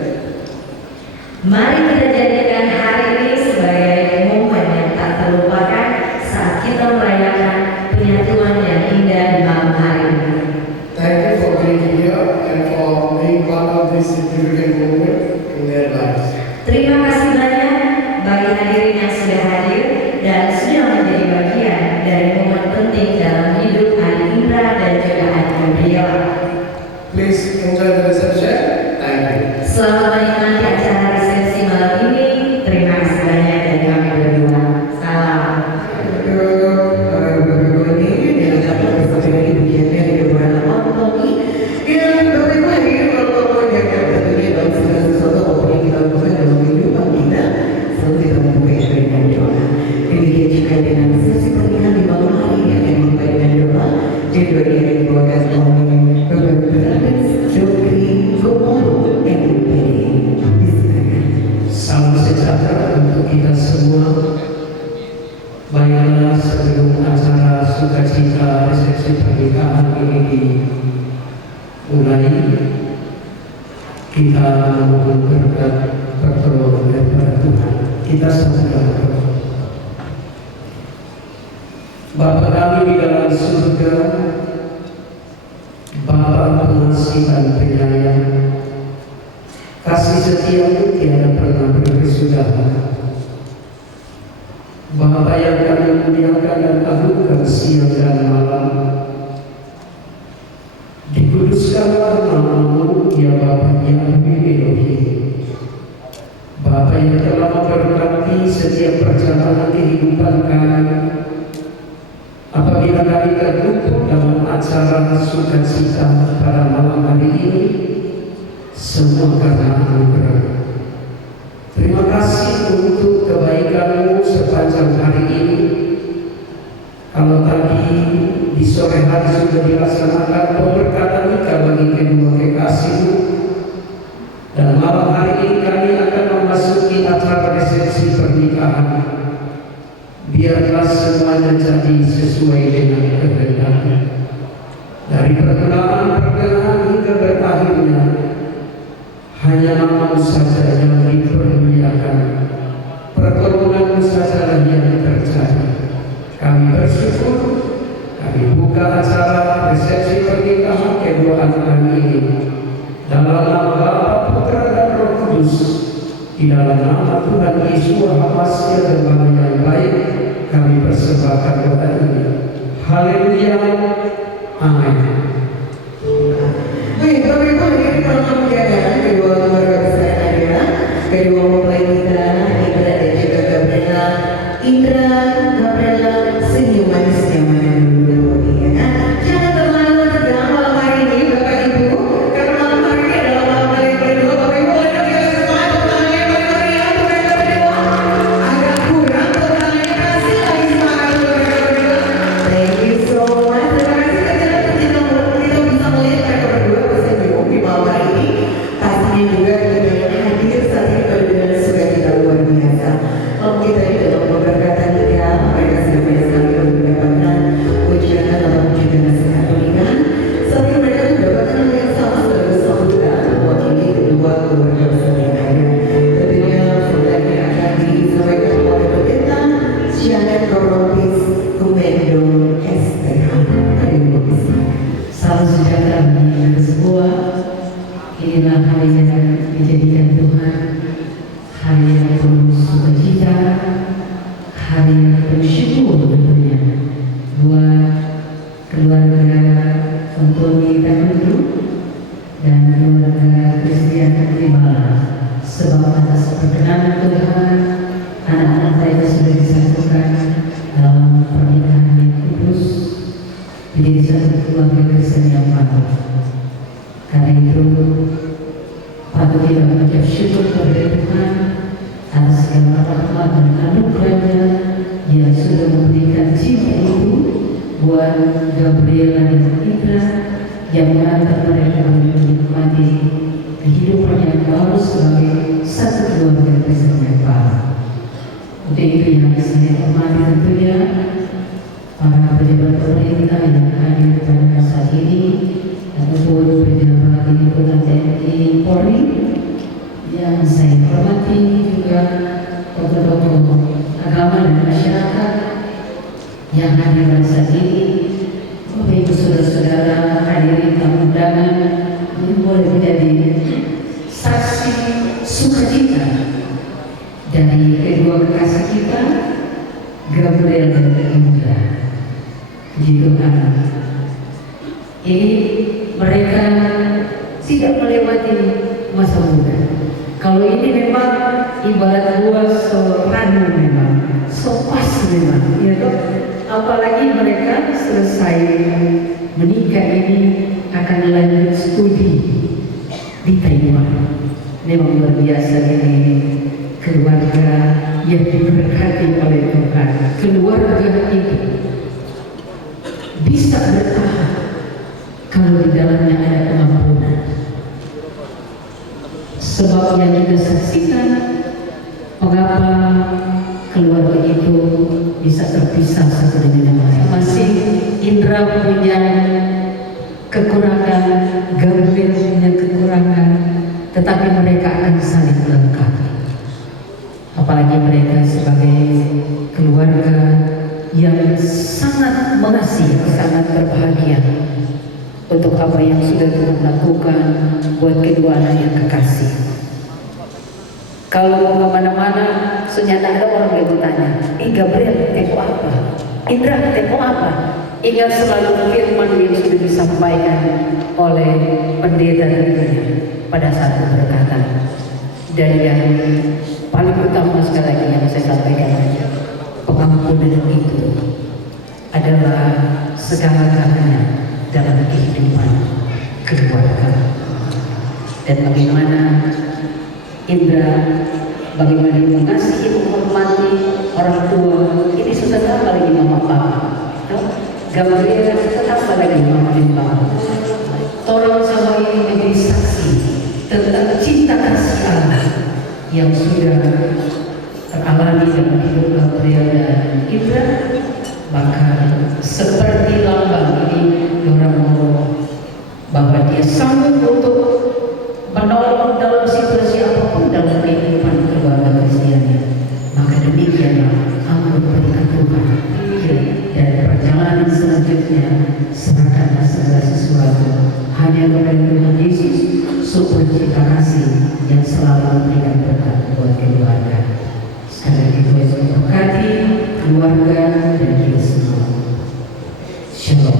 Mari kita jadikan hari ini sebagai momen yang tak terlupakan saat kita merayakan penyatuan yang indah di malam hari ini. Thank you for being here and for being part of this significant moment in their lives. Terima kasih banyak bagi hadirin yang sudah hadir dan sudah menjadi bagian dari momen penting dalam hidup Adik Indra dan juga Adik Gabriela. Please enjoy the reception. Thank you. Selamat menikmati acara resepsi malam ini. Terima kasih banyak dari kami berdua. Salam. Salam sejahtera untuk kita semua. Baiklah, sebelum acara sukacita resepsi pernikahan ini dimulai, kita memohon berkat pertolongan daripada Tuhan. Kita sama-sama berdoa. Bapa kami di dalam surga, Bapa pengasih dan penyayang, kasih setiamu tiada pernah berkesudahan. Bapa yang kami muliakan dan agungkan siang dan malam, dikuduskanlah nama-Mu ya Bapa yang Elohim. Bapa yang telah memberkati setiap perjalanan kehidupan kami, apabila kami terkumpul dalam acara sukacita pada malam hari ini, semua karena anugerah. Terima kasih untuk kebaikan-Mu sepanjang hari ini. Kalau tadi di sore hari sudah dilaksanakan pemberkatan nikah bagi kedua kekasih-Mu, dan malam hari ini kami akan memasuki acara resepsi pernikahan. Biarlah semuanya jadi sesuai dengan kehendak-Mu. Dari perkenalan hingga berakhirnya, hanya nama-Mu saja yang dipermuliakan, pertolongan-Mu sajalah yang terjadi. Kami bersyukur, kami buka acara resepsi pernikahan kedua anak kami ini dalam nama Bapa, Putra dan Roh Kudus, di dalam nama Tuhan Yesus Hamasi dan Bapa yang baik, kami persembahkan doa ini. Haleluya, amin. Baik, Bapak-Ibu, ini malam kemuliaan kedua keluarga besar Nadia, kedua mempelai kita, Indra dan juga Gabriela. Indra, Gabriela, senyum manisnya mana dulu, ya kan? Jangan terlalu tegang malam hari ini, Bapak-Ibu, karena malam hari ini adalah malam hari kedua. Bapak-Ibu, ada yang semangat tangannya paling meriah untuk Gabriela. Agak kurang tangannya, kasih lagi semangat untuk Gabriela. Thank you so much. keluarga Antoni Takutu dan keluarga Christian Rimala, sebab atas perkenan Tuhan anak-anak mereka sudah disatukan dalam pernikahan yang kudus menjadi satu keluarga Kristen yang patut. Karena itu patut kita mengucap syukur kepada Tuhan atas segala rahmat dan anugerahnya yang sudah memberikan cinta itu buat Gabriela dan Indra yang mengantar mereka untuk menikmati kehidupan yang baru sebagai satu keluarga Kristen yang baru. Untuk itu yang saya hormati tentunya para pejabat pemerintah yang hadir pada saat ini, ataupun pejabat di Kota TNI Polri yang saya hormati, juga tokoh-tokoh agama dan masyarakat yang hadir pada saat ini, Bapak Ibu saudara-saudara hadirin tamu undangan yang boleh menjadi saksi sukacita dari kedua kekasih kita, Gabriel dan Indra. Puji Tuhan, ini mereka tidak melewati masa muda. Kalau ini memang ibarat buah soranu, memang sopas memang, ya toh. Apalagi mereka selesai menikah ini akan lanjut studi di Taiwan. Memang luar biasa ini keluarga yang diberkati oleh Tuhan. Keluarga itu bisa bertahan kalau di dalamnya ada pengampunan. Sebab yang kita saksikan, mengapa keluarga itu bisa terpisah satu dengan yang lain. Masih Indra punya kekurangan, Gabriel punya kekurangan, tetapi mereka akan saling melengkapi. Apalagi mereka sebagai keluarga yang sangat mengasihi, sangat berbahagia untuk apa yang sudah Tuhan lakukan buat kedua anak yang kekasih. Kalau mau kemana-mana, ternyata ada orang yang bertanya, Gabriel, tempo apa? Indra, tempo apa? Ingat selalu firman yang sudah disampaikan oleh pendeta tentunya pada saat berkata. Dan yang paling utama sekali lagi yang saya sampaikan, pengampunan itu adalah segala-galanya dalam kehidupan keluarga. Dan bagaimana Indra, bagaimana mengasihi, menghormati orang tua, ini sudah lagi mama papa. Gabriel tetap lagi mama dan papa. Tolong sama ini menjadi saksi tentang cinta kasih Allah yang sudah teralami dalam hidup Gabriel dan Indra. Maka seperti lambang ini orang mau bahwa dia sanggup untuk menolong dalam situasi apapun dalam kehidupan keluarga Kristiannya. Maka demikianlah ampun berkat Tuhan. Dan perjalanan selanjutnya serahkanlah segala sesuatu hanya kepada Tuhan Yesus, syukur cita kasih yang selalu memberikan berkat buat keluarga. Sekali lagi Tuhan memberkati keluarga dan kita semua. Shalom.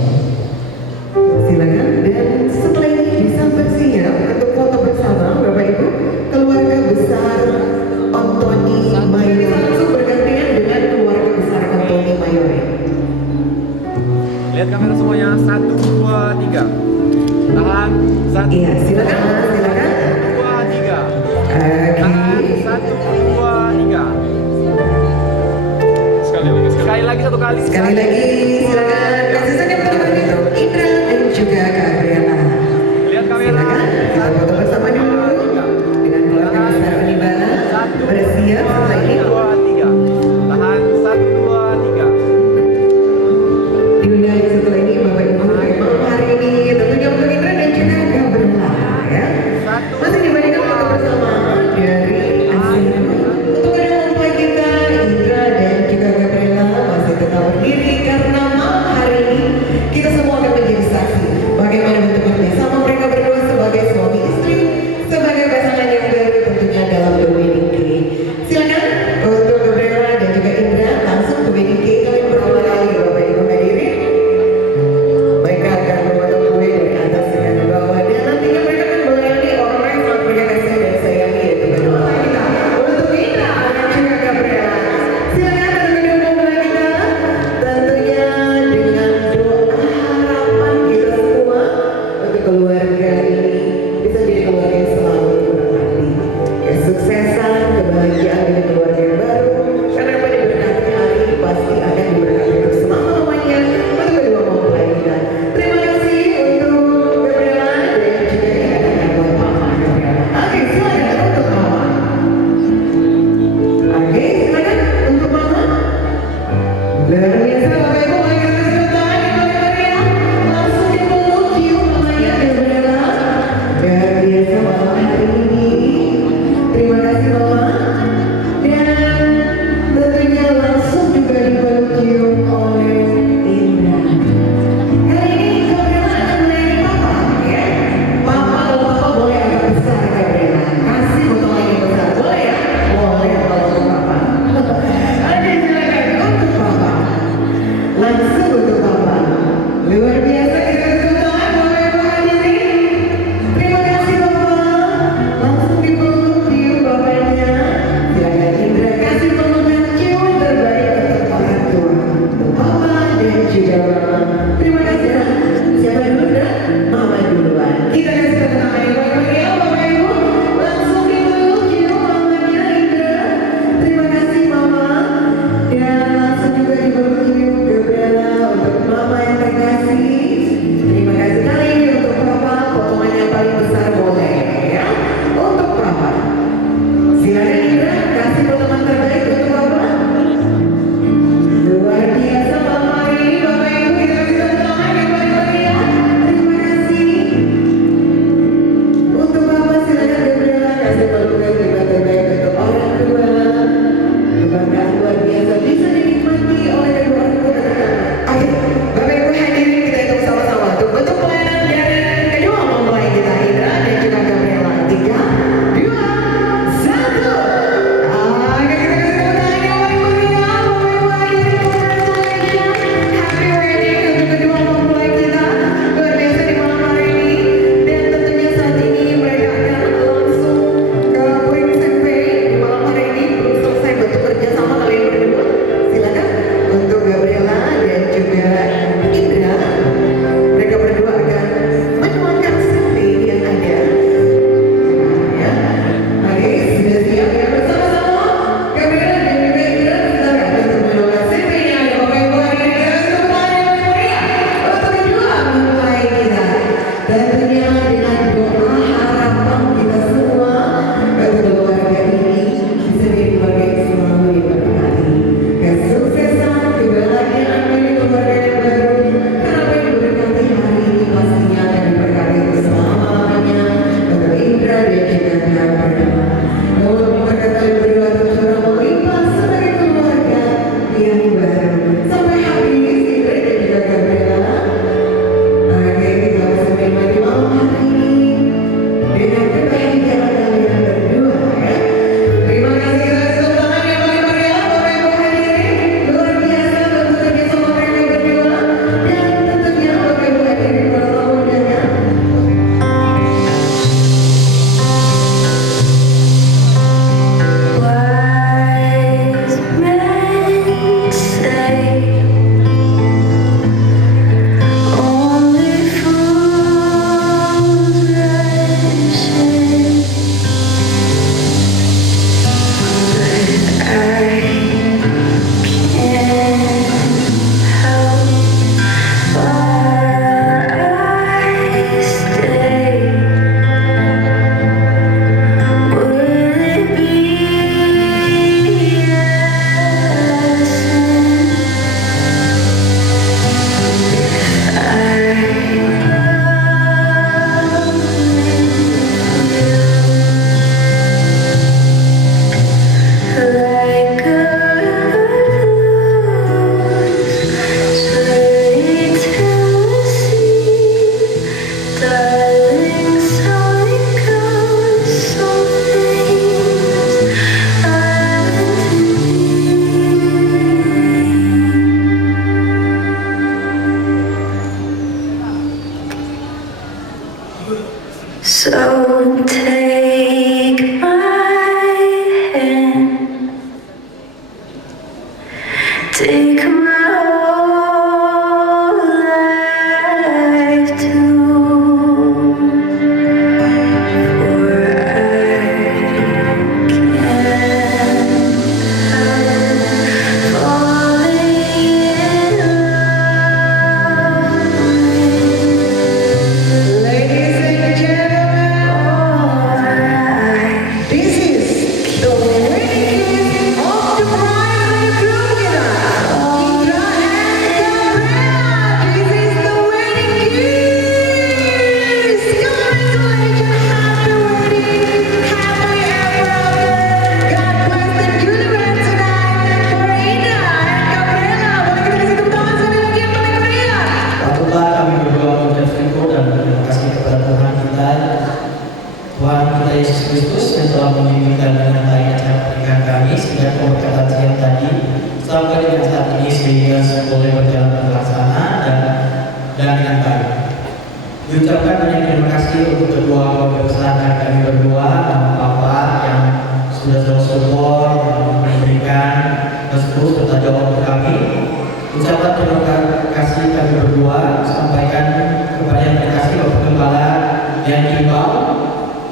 Silakan, dan setelah ini bisa bersiap untuk foto bersama Bapak Ibu keluarga besar Antoni Mayore. Langsung bergantian dengan keluarga besar Antoni Mayore. Lihat kamera semuanya, 1, 2, 3. Tahan, 1. Iya, silakan, silakan. 2, 3. Tahan, 1, 2, 3. Sekali lagi satu kali. Sekali lagi, silakan. Kasih saja pertama itu Indra dan juga Gabriela. Lihat kamera. Silakan, kita foto bersama dulu dengan keluarga besar Penibala. Bersiap setelah ini. 2, 3. Tahan, 1, 2, 3. Diundang setelah ini Bapak Ibu malam hari ini tentunya untuk Indra dan juga Gabriela, ya. Masih diberikan foto bersama dari Asia. Untuk kedua mempelai kita Indra dan juga Gabriela masih tetap berdiri karena malam hari So take my hand, take my whole life too, for I can't help falling in love with. Ladies and gentlemen, this is the wedding of the bride and groom. Indra and Gabriela, this is the wedding kiss. Congratulations, happy wedding, happily ever after. God bless the universe tonight. And for Indra and Gabriela, boleh kita kasih tepuk tangan sekali lagi yang paling meriah. Patutlah kami berdoa mengucap syukur dan berterima kasih kepada Tuhan kita, Tuhan kita Yesus Kristus yang telah membimbingkan dengan baik acara pernikahan kami sejak pemberkatan siang tadi sampai dengan saat ini sehingga boleh berjalan terlaksana dan dengan baik. Diucapkan banyak terima kasih untuk kedua keluarga besar kami berdua, Mama Papa yang sudah selalu support dan memberikan restu serta doa untuk kami. Ucapan terima kasih kami berdua sampaikan kepada yang terkasih Bapak Gembala dan Kimbal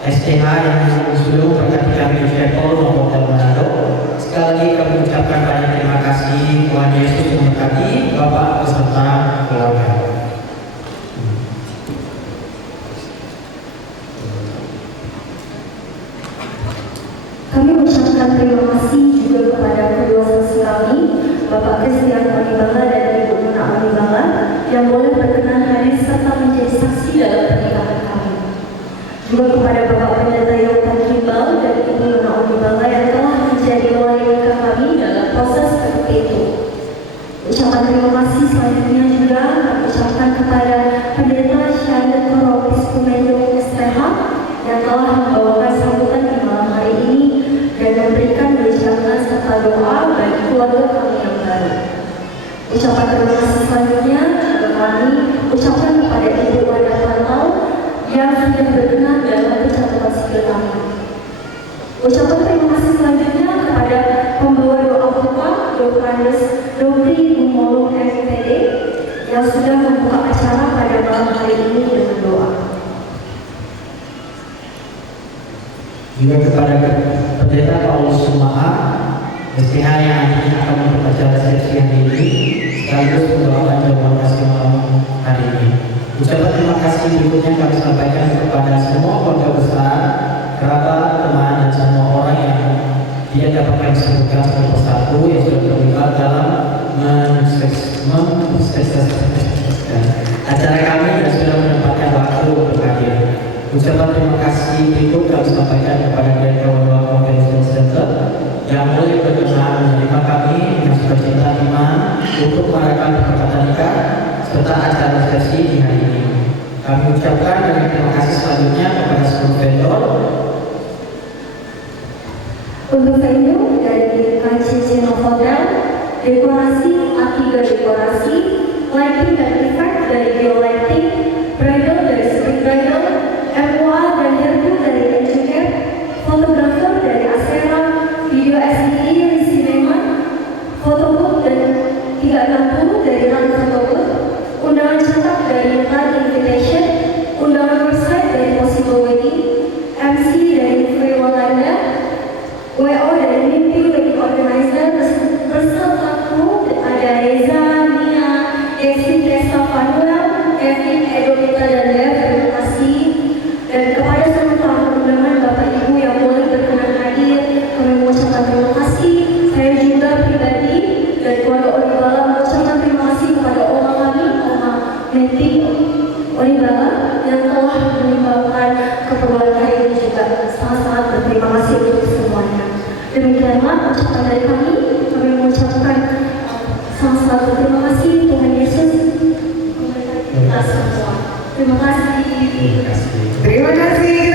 STH yang sudah memberkati kami di Chapel maupun di Manado. Sekali lagi kami ucapkan banyak terima kasih. Tuhan Yesus memberkati Bapak beserta keluarga. Kami mengucapkan terima kasih juga kepada kedua saksi kami, Bapak Christian Onibala dan Ibu Nuna Onibala, yang boleh berkenan hadir serta menjadi saksi dalam pernikahan kami. Juga kepada Bapak Pendeta Yohan Kimbal dan Ibu Nuna Onibala yang telah menjadi wali nikah kami dalam proses seperti itu. Ucapan terima kasih selanjutnya juga kami ucapkan kepada Pendeta Charlotte Korobis Kumendo STH yang telah membawakan sambutan di malam hari ini dan memberikan wejangan serta doa bagi keluarga kami yang baru. Ucapan terima kasih selanjutnya juga kami ucapkan kepada Ibu Wanda Pantau yang sudah berkenan dalam pencatatan sipil kami. Ucapan terima kasih selanjutnya kepada pembawa doa buka Yohanes Dobri Gumolo MPD yang sudah membuka acara pada malam hari ini dengan doa. Juga kepada Pendeta Paulus Sumaha STH yang nantinya akan membaca resepsi hari ini sekaligus membawakan jawaban kasih malam hari ini. Ucapan terima kasih berikutnya kami sampaikan kepada semua keluarga besar, kerabat, teman, dan semua orang yang tidak dapat kami sebutkan satu persatu yang sudah terlibat dalam mensukseskan acara kami dan sudah menempatkan waktu untuk hadir. Ucapan terima kasih berikut kami sampaikan kepada Direktur World Convention Center yang mulai berkenan menerima kami dengan sukacita iman untuk merayakan pernikahan nikah serta acara resepsi di hari ini. Kami ucapkan banyak terima kasih selanjutnya kepada seluruh vendor. Untuk venue dari KCC Novotel, dekorasi A3 dekorasi, lighting dan effect dari Bio Lighting, bridal dari Spring Bridal, MUA dan hairdo dari Engineer, fotografer dari Asera, video SDI dari Cinema, photobooth dan 360 dari Run Photobooth, undangan cetak dari Run Invitation, undangan website dari Possible Wedding, MC dari Free Walanda, WO dari Mimpi Wedding Organizer, beserta kru ada Reza, Mia, Kevin, Tessa, Fanuel, Kevin, Edolita dan Dev. Terima kasih. Dan kepada seluruh tamu undangan Bapak Ibu yang boleh berkenan hadir, kami mengucapkan terima kasih. Saya juga pribadi dan keluarga Onibala mengucapkan terima kasih kepada Oma kami, Oma Menti Onibala yang telah menimbulkan keperluan hari ini juga. Sangat-sangat berterima kasih untuk semuanya. Demikianlah ucapan dari kami mengucapkan sangat-sangat berterima kasih. Tuhan Yesus memberkati kita semua. Terima kasih. Terima kasih.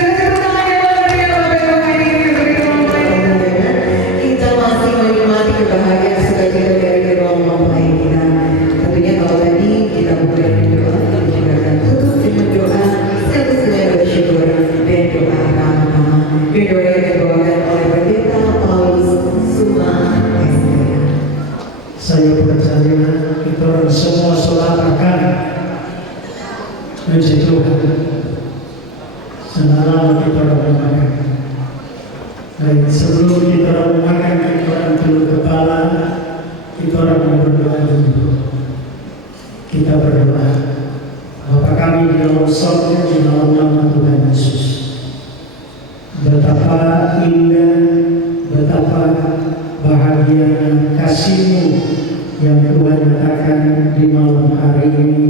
Kita masih menikmati kebahagiaan sukacita dari kedua mempelai kita. Tentunya kalau tadi kita buka dengan doa, kita juga akan tutup dengan doa sekaligus dengan bersyukur. Puji Tuhan. Senang kita orang makan. Dan sebelum kita orang makan, kita orang tunduk kepala, kita orang berdoa dulu. Kita berdoa. Bapa kami di dalam surga, di dalam nama Tuhan Yesus. Betapa indah, betapa bahagia kasih-Mu yang Tuhan nyatakan di malam hari ini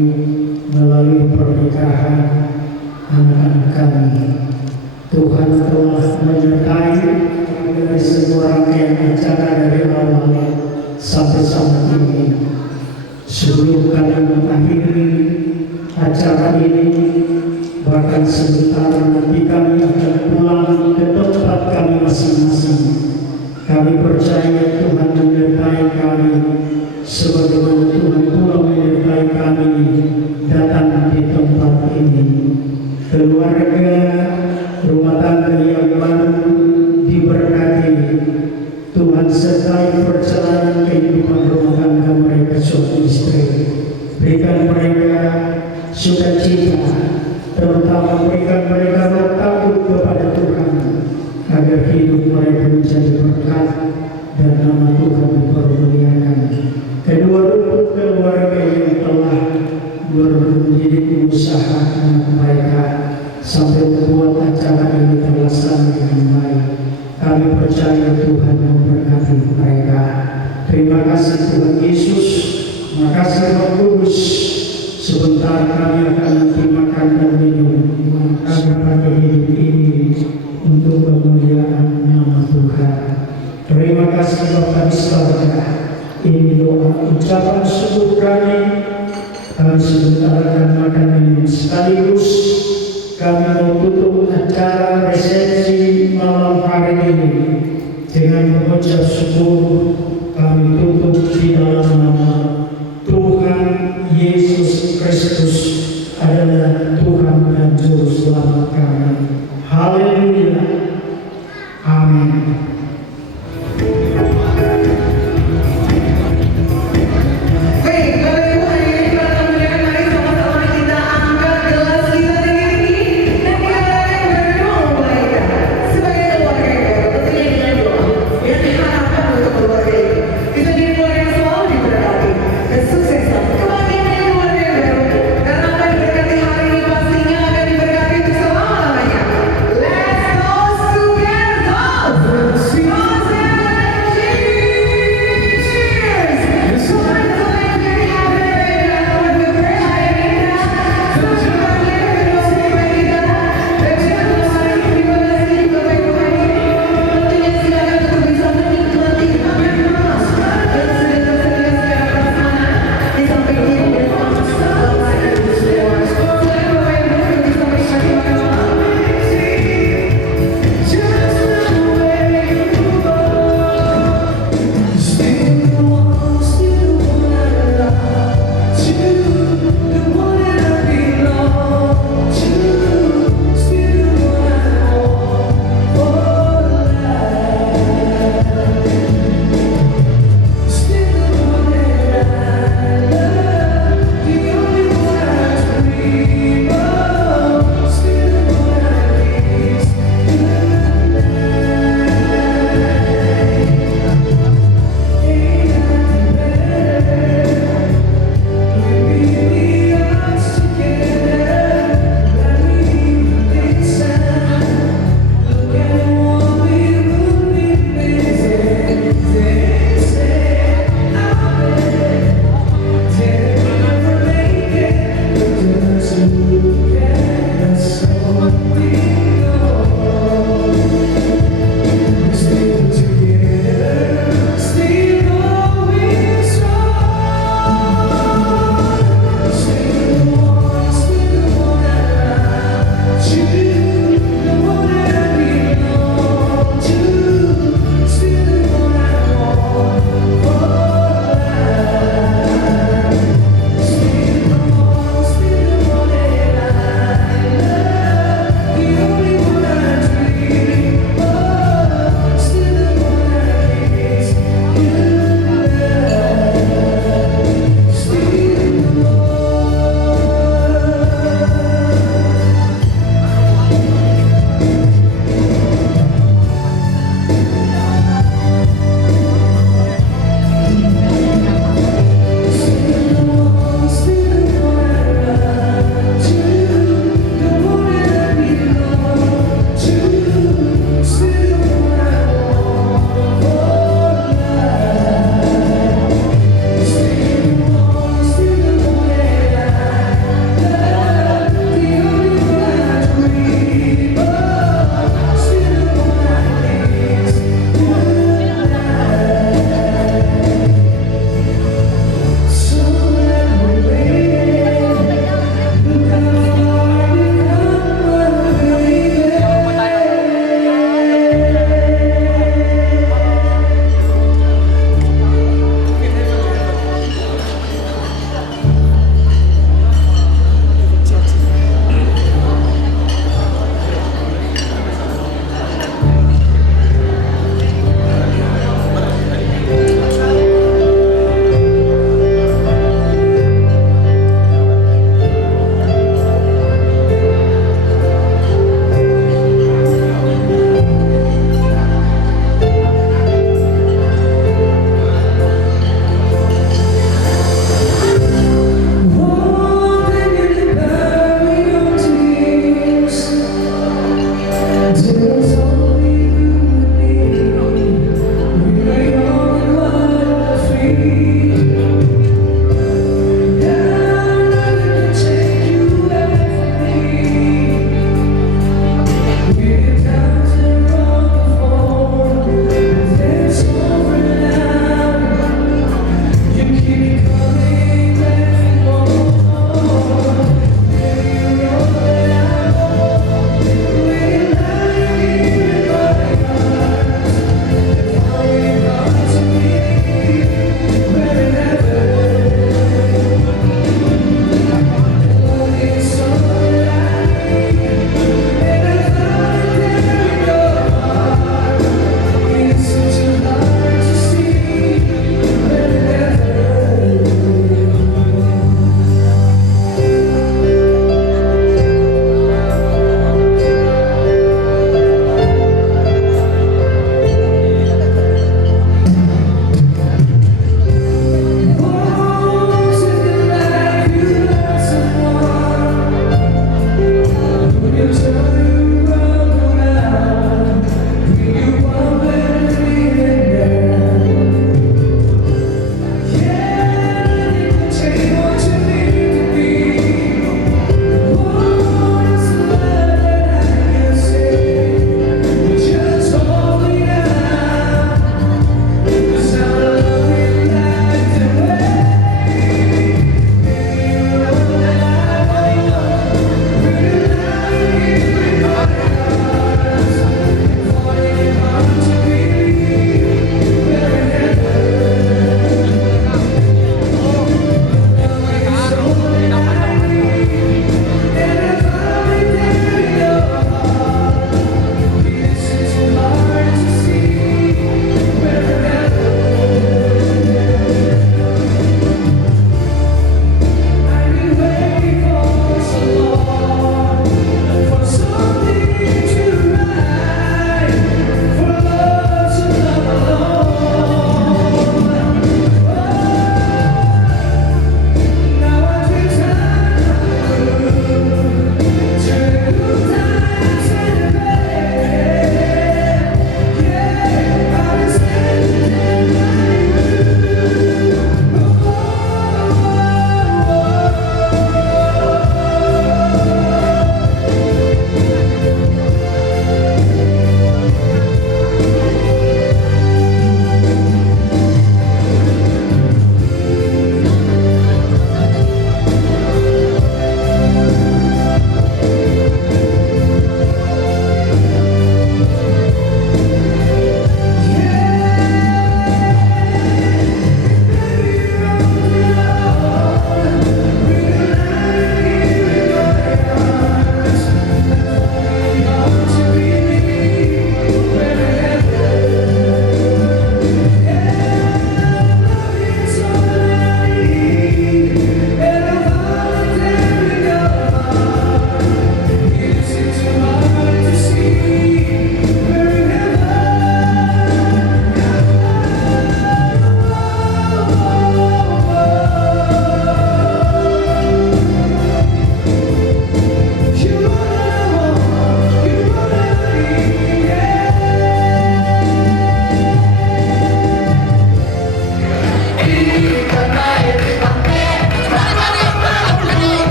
melalui pernikahan anak-anak kami. Tuhan telah menyertai dari semua rangkaian acara dari awal sampai saat ini. Sebelum kami mengakhiri acara ini, bahkan sebentar nanti kami akan pulang ke tempat kami masing-masing. Kami percaya Tuhan menyertai kami sebagaimana Tuhan pula menyertai kami datang di tempat ini. Keluarga rumah tangga yang baru diberkati. Tuhan sertai perjalanan kehidupan rumah tangga mereka suami istri. Berikan mereka sukacita, terutama berikan mereka roh takut kepada Tuhan, agar hidup mereka menjadi berkat dan nama Tuhan dipermuliakan. Kedua rukun keluarga yang telah menjadi usaha mereka sampai membuat acara ini terlaksana dengan baik. Kami percaya Tuhan memberkati mereka. Terima kasih Tuhan Yesus. Terima kasih Roh Kudus. Sebentar kami akan nanti makan dan minum. Kami pakai hidup ini untuk kemuliaan nama Tuhan. Terima kasih Bapa di surga. Ini doa ucapan syukur kami. Kami sebentar akan makan minum sekaligus. Kami mau tutup acara resepsi malam hari ini dengan mengucap syukur. Kami tutup di dalam nama Tuhan Yesus Kristus adalah Tuhan dan Juru